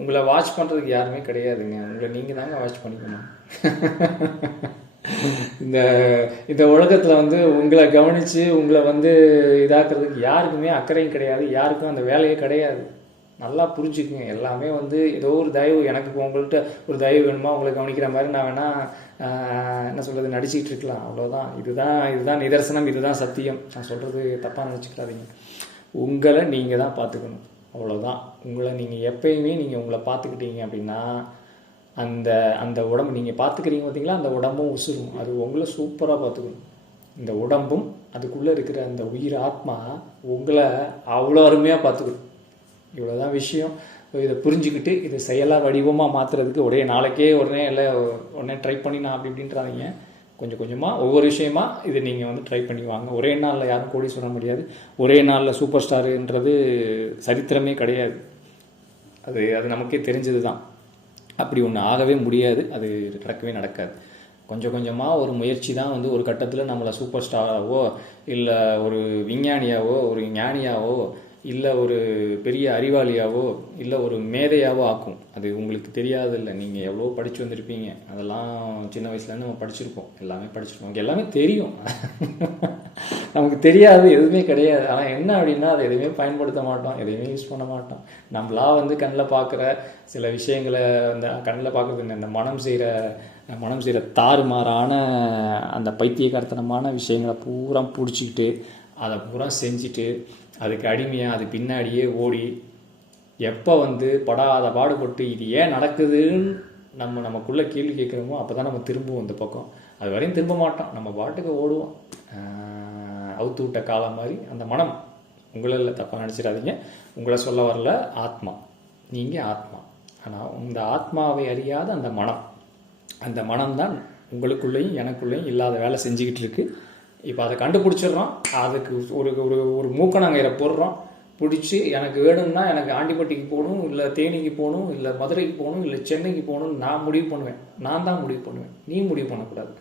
உங்களை வாட்ச் பண்ணுறதுக்கு யாருமே கிடையாதுங்க, உங்களை நீங்கள் தாங்க வாட்ச் பண்ணிக்கணும். இந்த உலகத்தில் வந்து உங்களை கவனித்து உங்களை வந்து இதாக்குறதுக்கு யாருக்குமே அக்கறையும் கிடையாது, யாருக்கும் அந்த வேலையே கிடையாது. நல்லா புரிஞ்சுக்குங்க. எல்லாமே வந்து ஏதோ ஒரு தயவு, எனக்கு உங்கள்கிட்ட ஒரு தயவு வேணுமா, உங்களை கவனிக்கிற மாதிரி நான் வேணால் என்ன சொல்கிறது நடிச்சிக்கிட்டு இருக்கலாம், அவ்வளோதான். இதுதான் நிதர்சனம், இதுதான் சத்தியம். நான் சொல்கிறது தப்பாக நினச்சிக்கிறாதீங்க. உங்களை நீங்கள் தான் பார்த்துக்கணும், அவ்வளோதான். உங்களை நீங்கள் எப்பயுமே நீங்கள் உங்களை பார்த்துக்கிட்டீங்க அப்படின்னா அந்த அந்த உடம்பு நீங்கள் பார்த்துக்கிறீங்க பார்த்தீங்களா, அந்த உடம்பும் உசுரும் அது உங்களை சூப்பராக பார்த்துக்கணும். இந்த உடம்பும் அதுக்குள்ளே இருக்கிற அந்த உயிர் ஆத்மா உங்களை அவ்வளோ அருமையாக பார்த்துக்கணும். இவ்வளோதான் விஷயம். இதை புரிஞ்சுக்கிட்டு இதை செயலாக வடிவமாக மாற்றுறதுக்கு ஒரே நாளைக்கே உடனே ட்ரை பண்ணி நான் அப்படி இப்படின்றாதீங்க. கொஞ்சம் கொஞ்சமாக ஒவ்வொரு விஷயமா இதை நீங்கள் வந்து ட்ரை பண்ணி வாங்க. ஒரே நாளில் யாரும் கோடி சொல்ல முடியாது. ஒரே நாளில் சூப்பர் ஸ்டாருன்றது சரித்திரமே கிடையாது. அது அது நமக்கே தெரிஞ்சது தான். அப்படி ஒன்று ஆகவே முடியாது. அது நடக்காது. கொஞ்சம் கொஞ்சமாக ஒரு முயற்சி தான் வந்து ஒரு கட்டத்தில் நம்மளை சூப்பர் ஸ்டாராவோ இல்லை ஒரு விஞ்ஞானியாவோ ஒரு ஞானியாவோ இல்லை ஒரு பெரிய அறிவாளியாவோ இல்லை ஒரு மேதையாவோ ஆக்கும். அது உங்களுக்கு தெரியாதில்லை. நீங்கள் எவ்வளோ படித்து வந்திருப்பீங்க. அதெல்லாம் சின்ன வயசுலேருந்து நம்ம படிச்சிருப்போம். எல்லாமே படிச்சிருப்போம். எல்லாமே தெரியும். நமக்கு தெரியாது எதுவுமே கிடையாது. ஆனால் என்ன அப்படின்னா அதை எதுவுமே பயன்படுத்த மாட்டோம், எதையுமே யூஸ் பண்ண மாட்டோம். நம்மளா வந்து கண்ணில் பார்க்குற சில விஷயங்களை அந்த கண்ணில் பார்க்குறது இந்த மனம் செய்கிற தாறுமாறான அந்த பைத்தியக்காரத்தனமான விஷயங்களை பூரா பிடிச்சிக்கிட்டு அதை பூரா செஞ்சுட்டு அதுக்கு அடிமையாக அது பின்னாடியே ஓடி எப்போ வந்து படாத பாடுபட்டு இது ஏன் நடக்குதுன்னு நமக்குள்ளே கேள்வி கேட்குறோமோ அப்போ தான் நம்ம திரும்புவோம் இந்த பக்கம். அது வரையும் திரும்ப மாட்டோம், நம்ம பாட்டுக்கு ஓடுவோம். அவுத்து விட்ட காலம் மாதிரி அந்த மனம் உங்களில் தப்பாக நினச்சிடாதீங்க. உங்களை சொல்ல வரல, ஆத்மா. நீங்கள் ஆத்மா. ஆனால் இந்த ஆத்மாவை அறியாத அந்த மனம்தான் உங்களுக்குள்ளேயும் எனக்குள்ளேயும் இல்லாத வேலை செஞ்சுக்கிட்டு இருக்கு. இப்போ அதை கண்டுபிடிச்சிடுறோம். அதுக்கு ஒரு ஒரு ஒரு மூக்கணாங்கயிறை போடுறோம். பிடிச்சி எனக்கு வேணும்னா எனக்கு ஆண்டிப்பட்டிக்கு போகணும், இல்லை தேனிக்கு போகணும், இல்லை மதுரைக்கு போகணும், இல்லை சென்னைக்கு போகணும்னு நான் முடிவு பண்ணுவேன். நான் தான் முடிவு பண்ணுவேன், நீ முடிவு பண்ணக்கூடாது.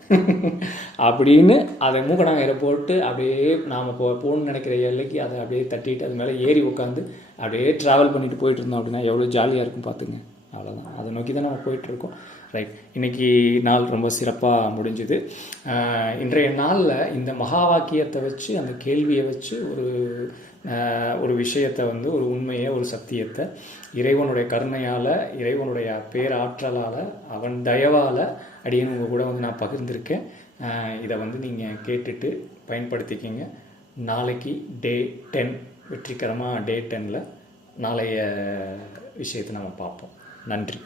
அப்படின்னு அதை மூக்கணாங்கயிறை போட்டு அப்படியே நாம் போகணும்னு நினைக்கிற எல்லைக்கு அதை அப்படியே தட்டிட்டு அது மேலே ஏறி உட்காந்து அப்படியே ட்ராவல் பண்ணிட்டு போயிட்டு இருந்தோம் அப்படின்னா எவ்வளோ ஜாலியாக இருக்கும் பார்த்துங்க. அவ்வளோதான். அதை நோக்கி தான் நம்ம போயிட்டுருக்கோம். ரைட். இன்றைக்கி நாள் ரொம்ப சிறப்பாக முடிஞ்சுது. இன்றைய நாளில் இந்த மகா வாக்கியத்தை வச்சு அந்த கேள்வியை வச்சு ஒரு விஷயத்தை வந்து ஒரு உண்மையை ஒரு சத்தியத்தை இறைவனுடைய கருணையால் இறைவனுடைய பேராற்றலால் அவன் தயவால் அடியேன்னு உங்கள் கூட வந்து நான் பகிர்ந்திருக்கேன். இதை வந்து நீங்கள் கேட்டுட்டு பயன்படுத்திக்கிங்க. நாளைக்கு டே 10 வெற்றிகரமாக டே 10ல் நாளைய விஷயத்தை நம்ம பார்ப்போம். நன்றி.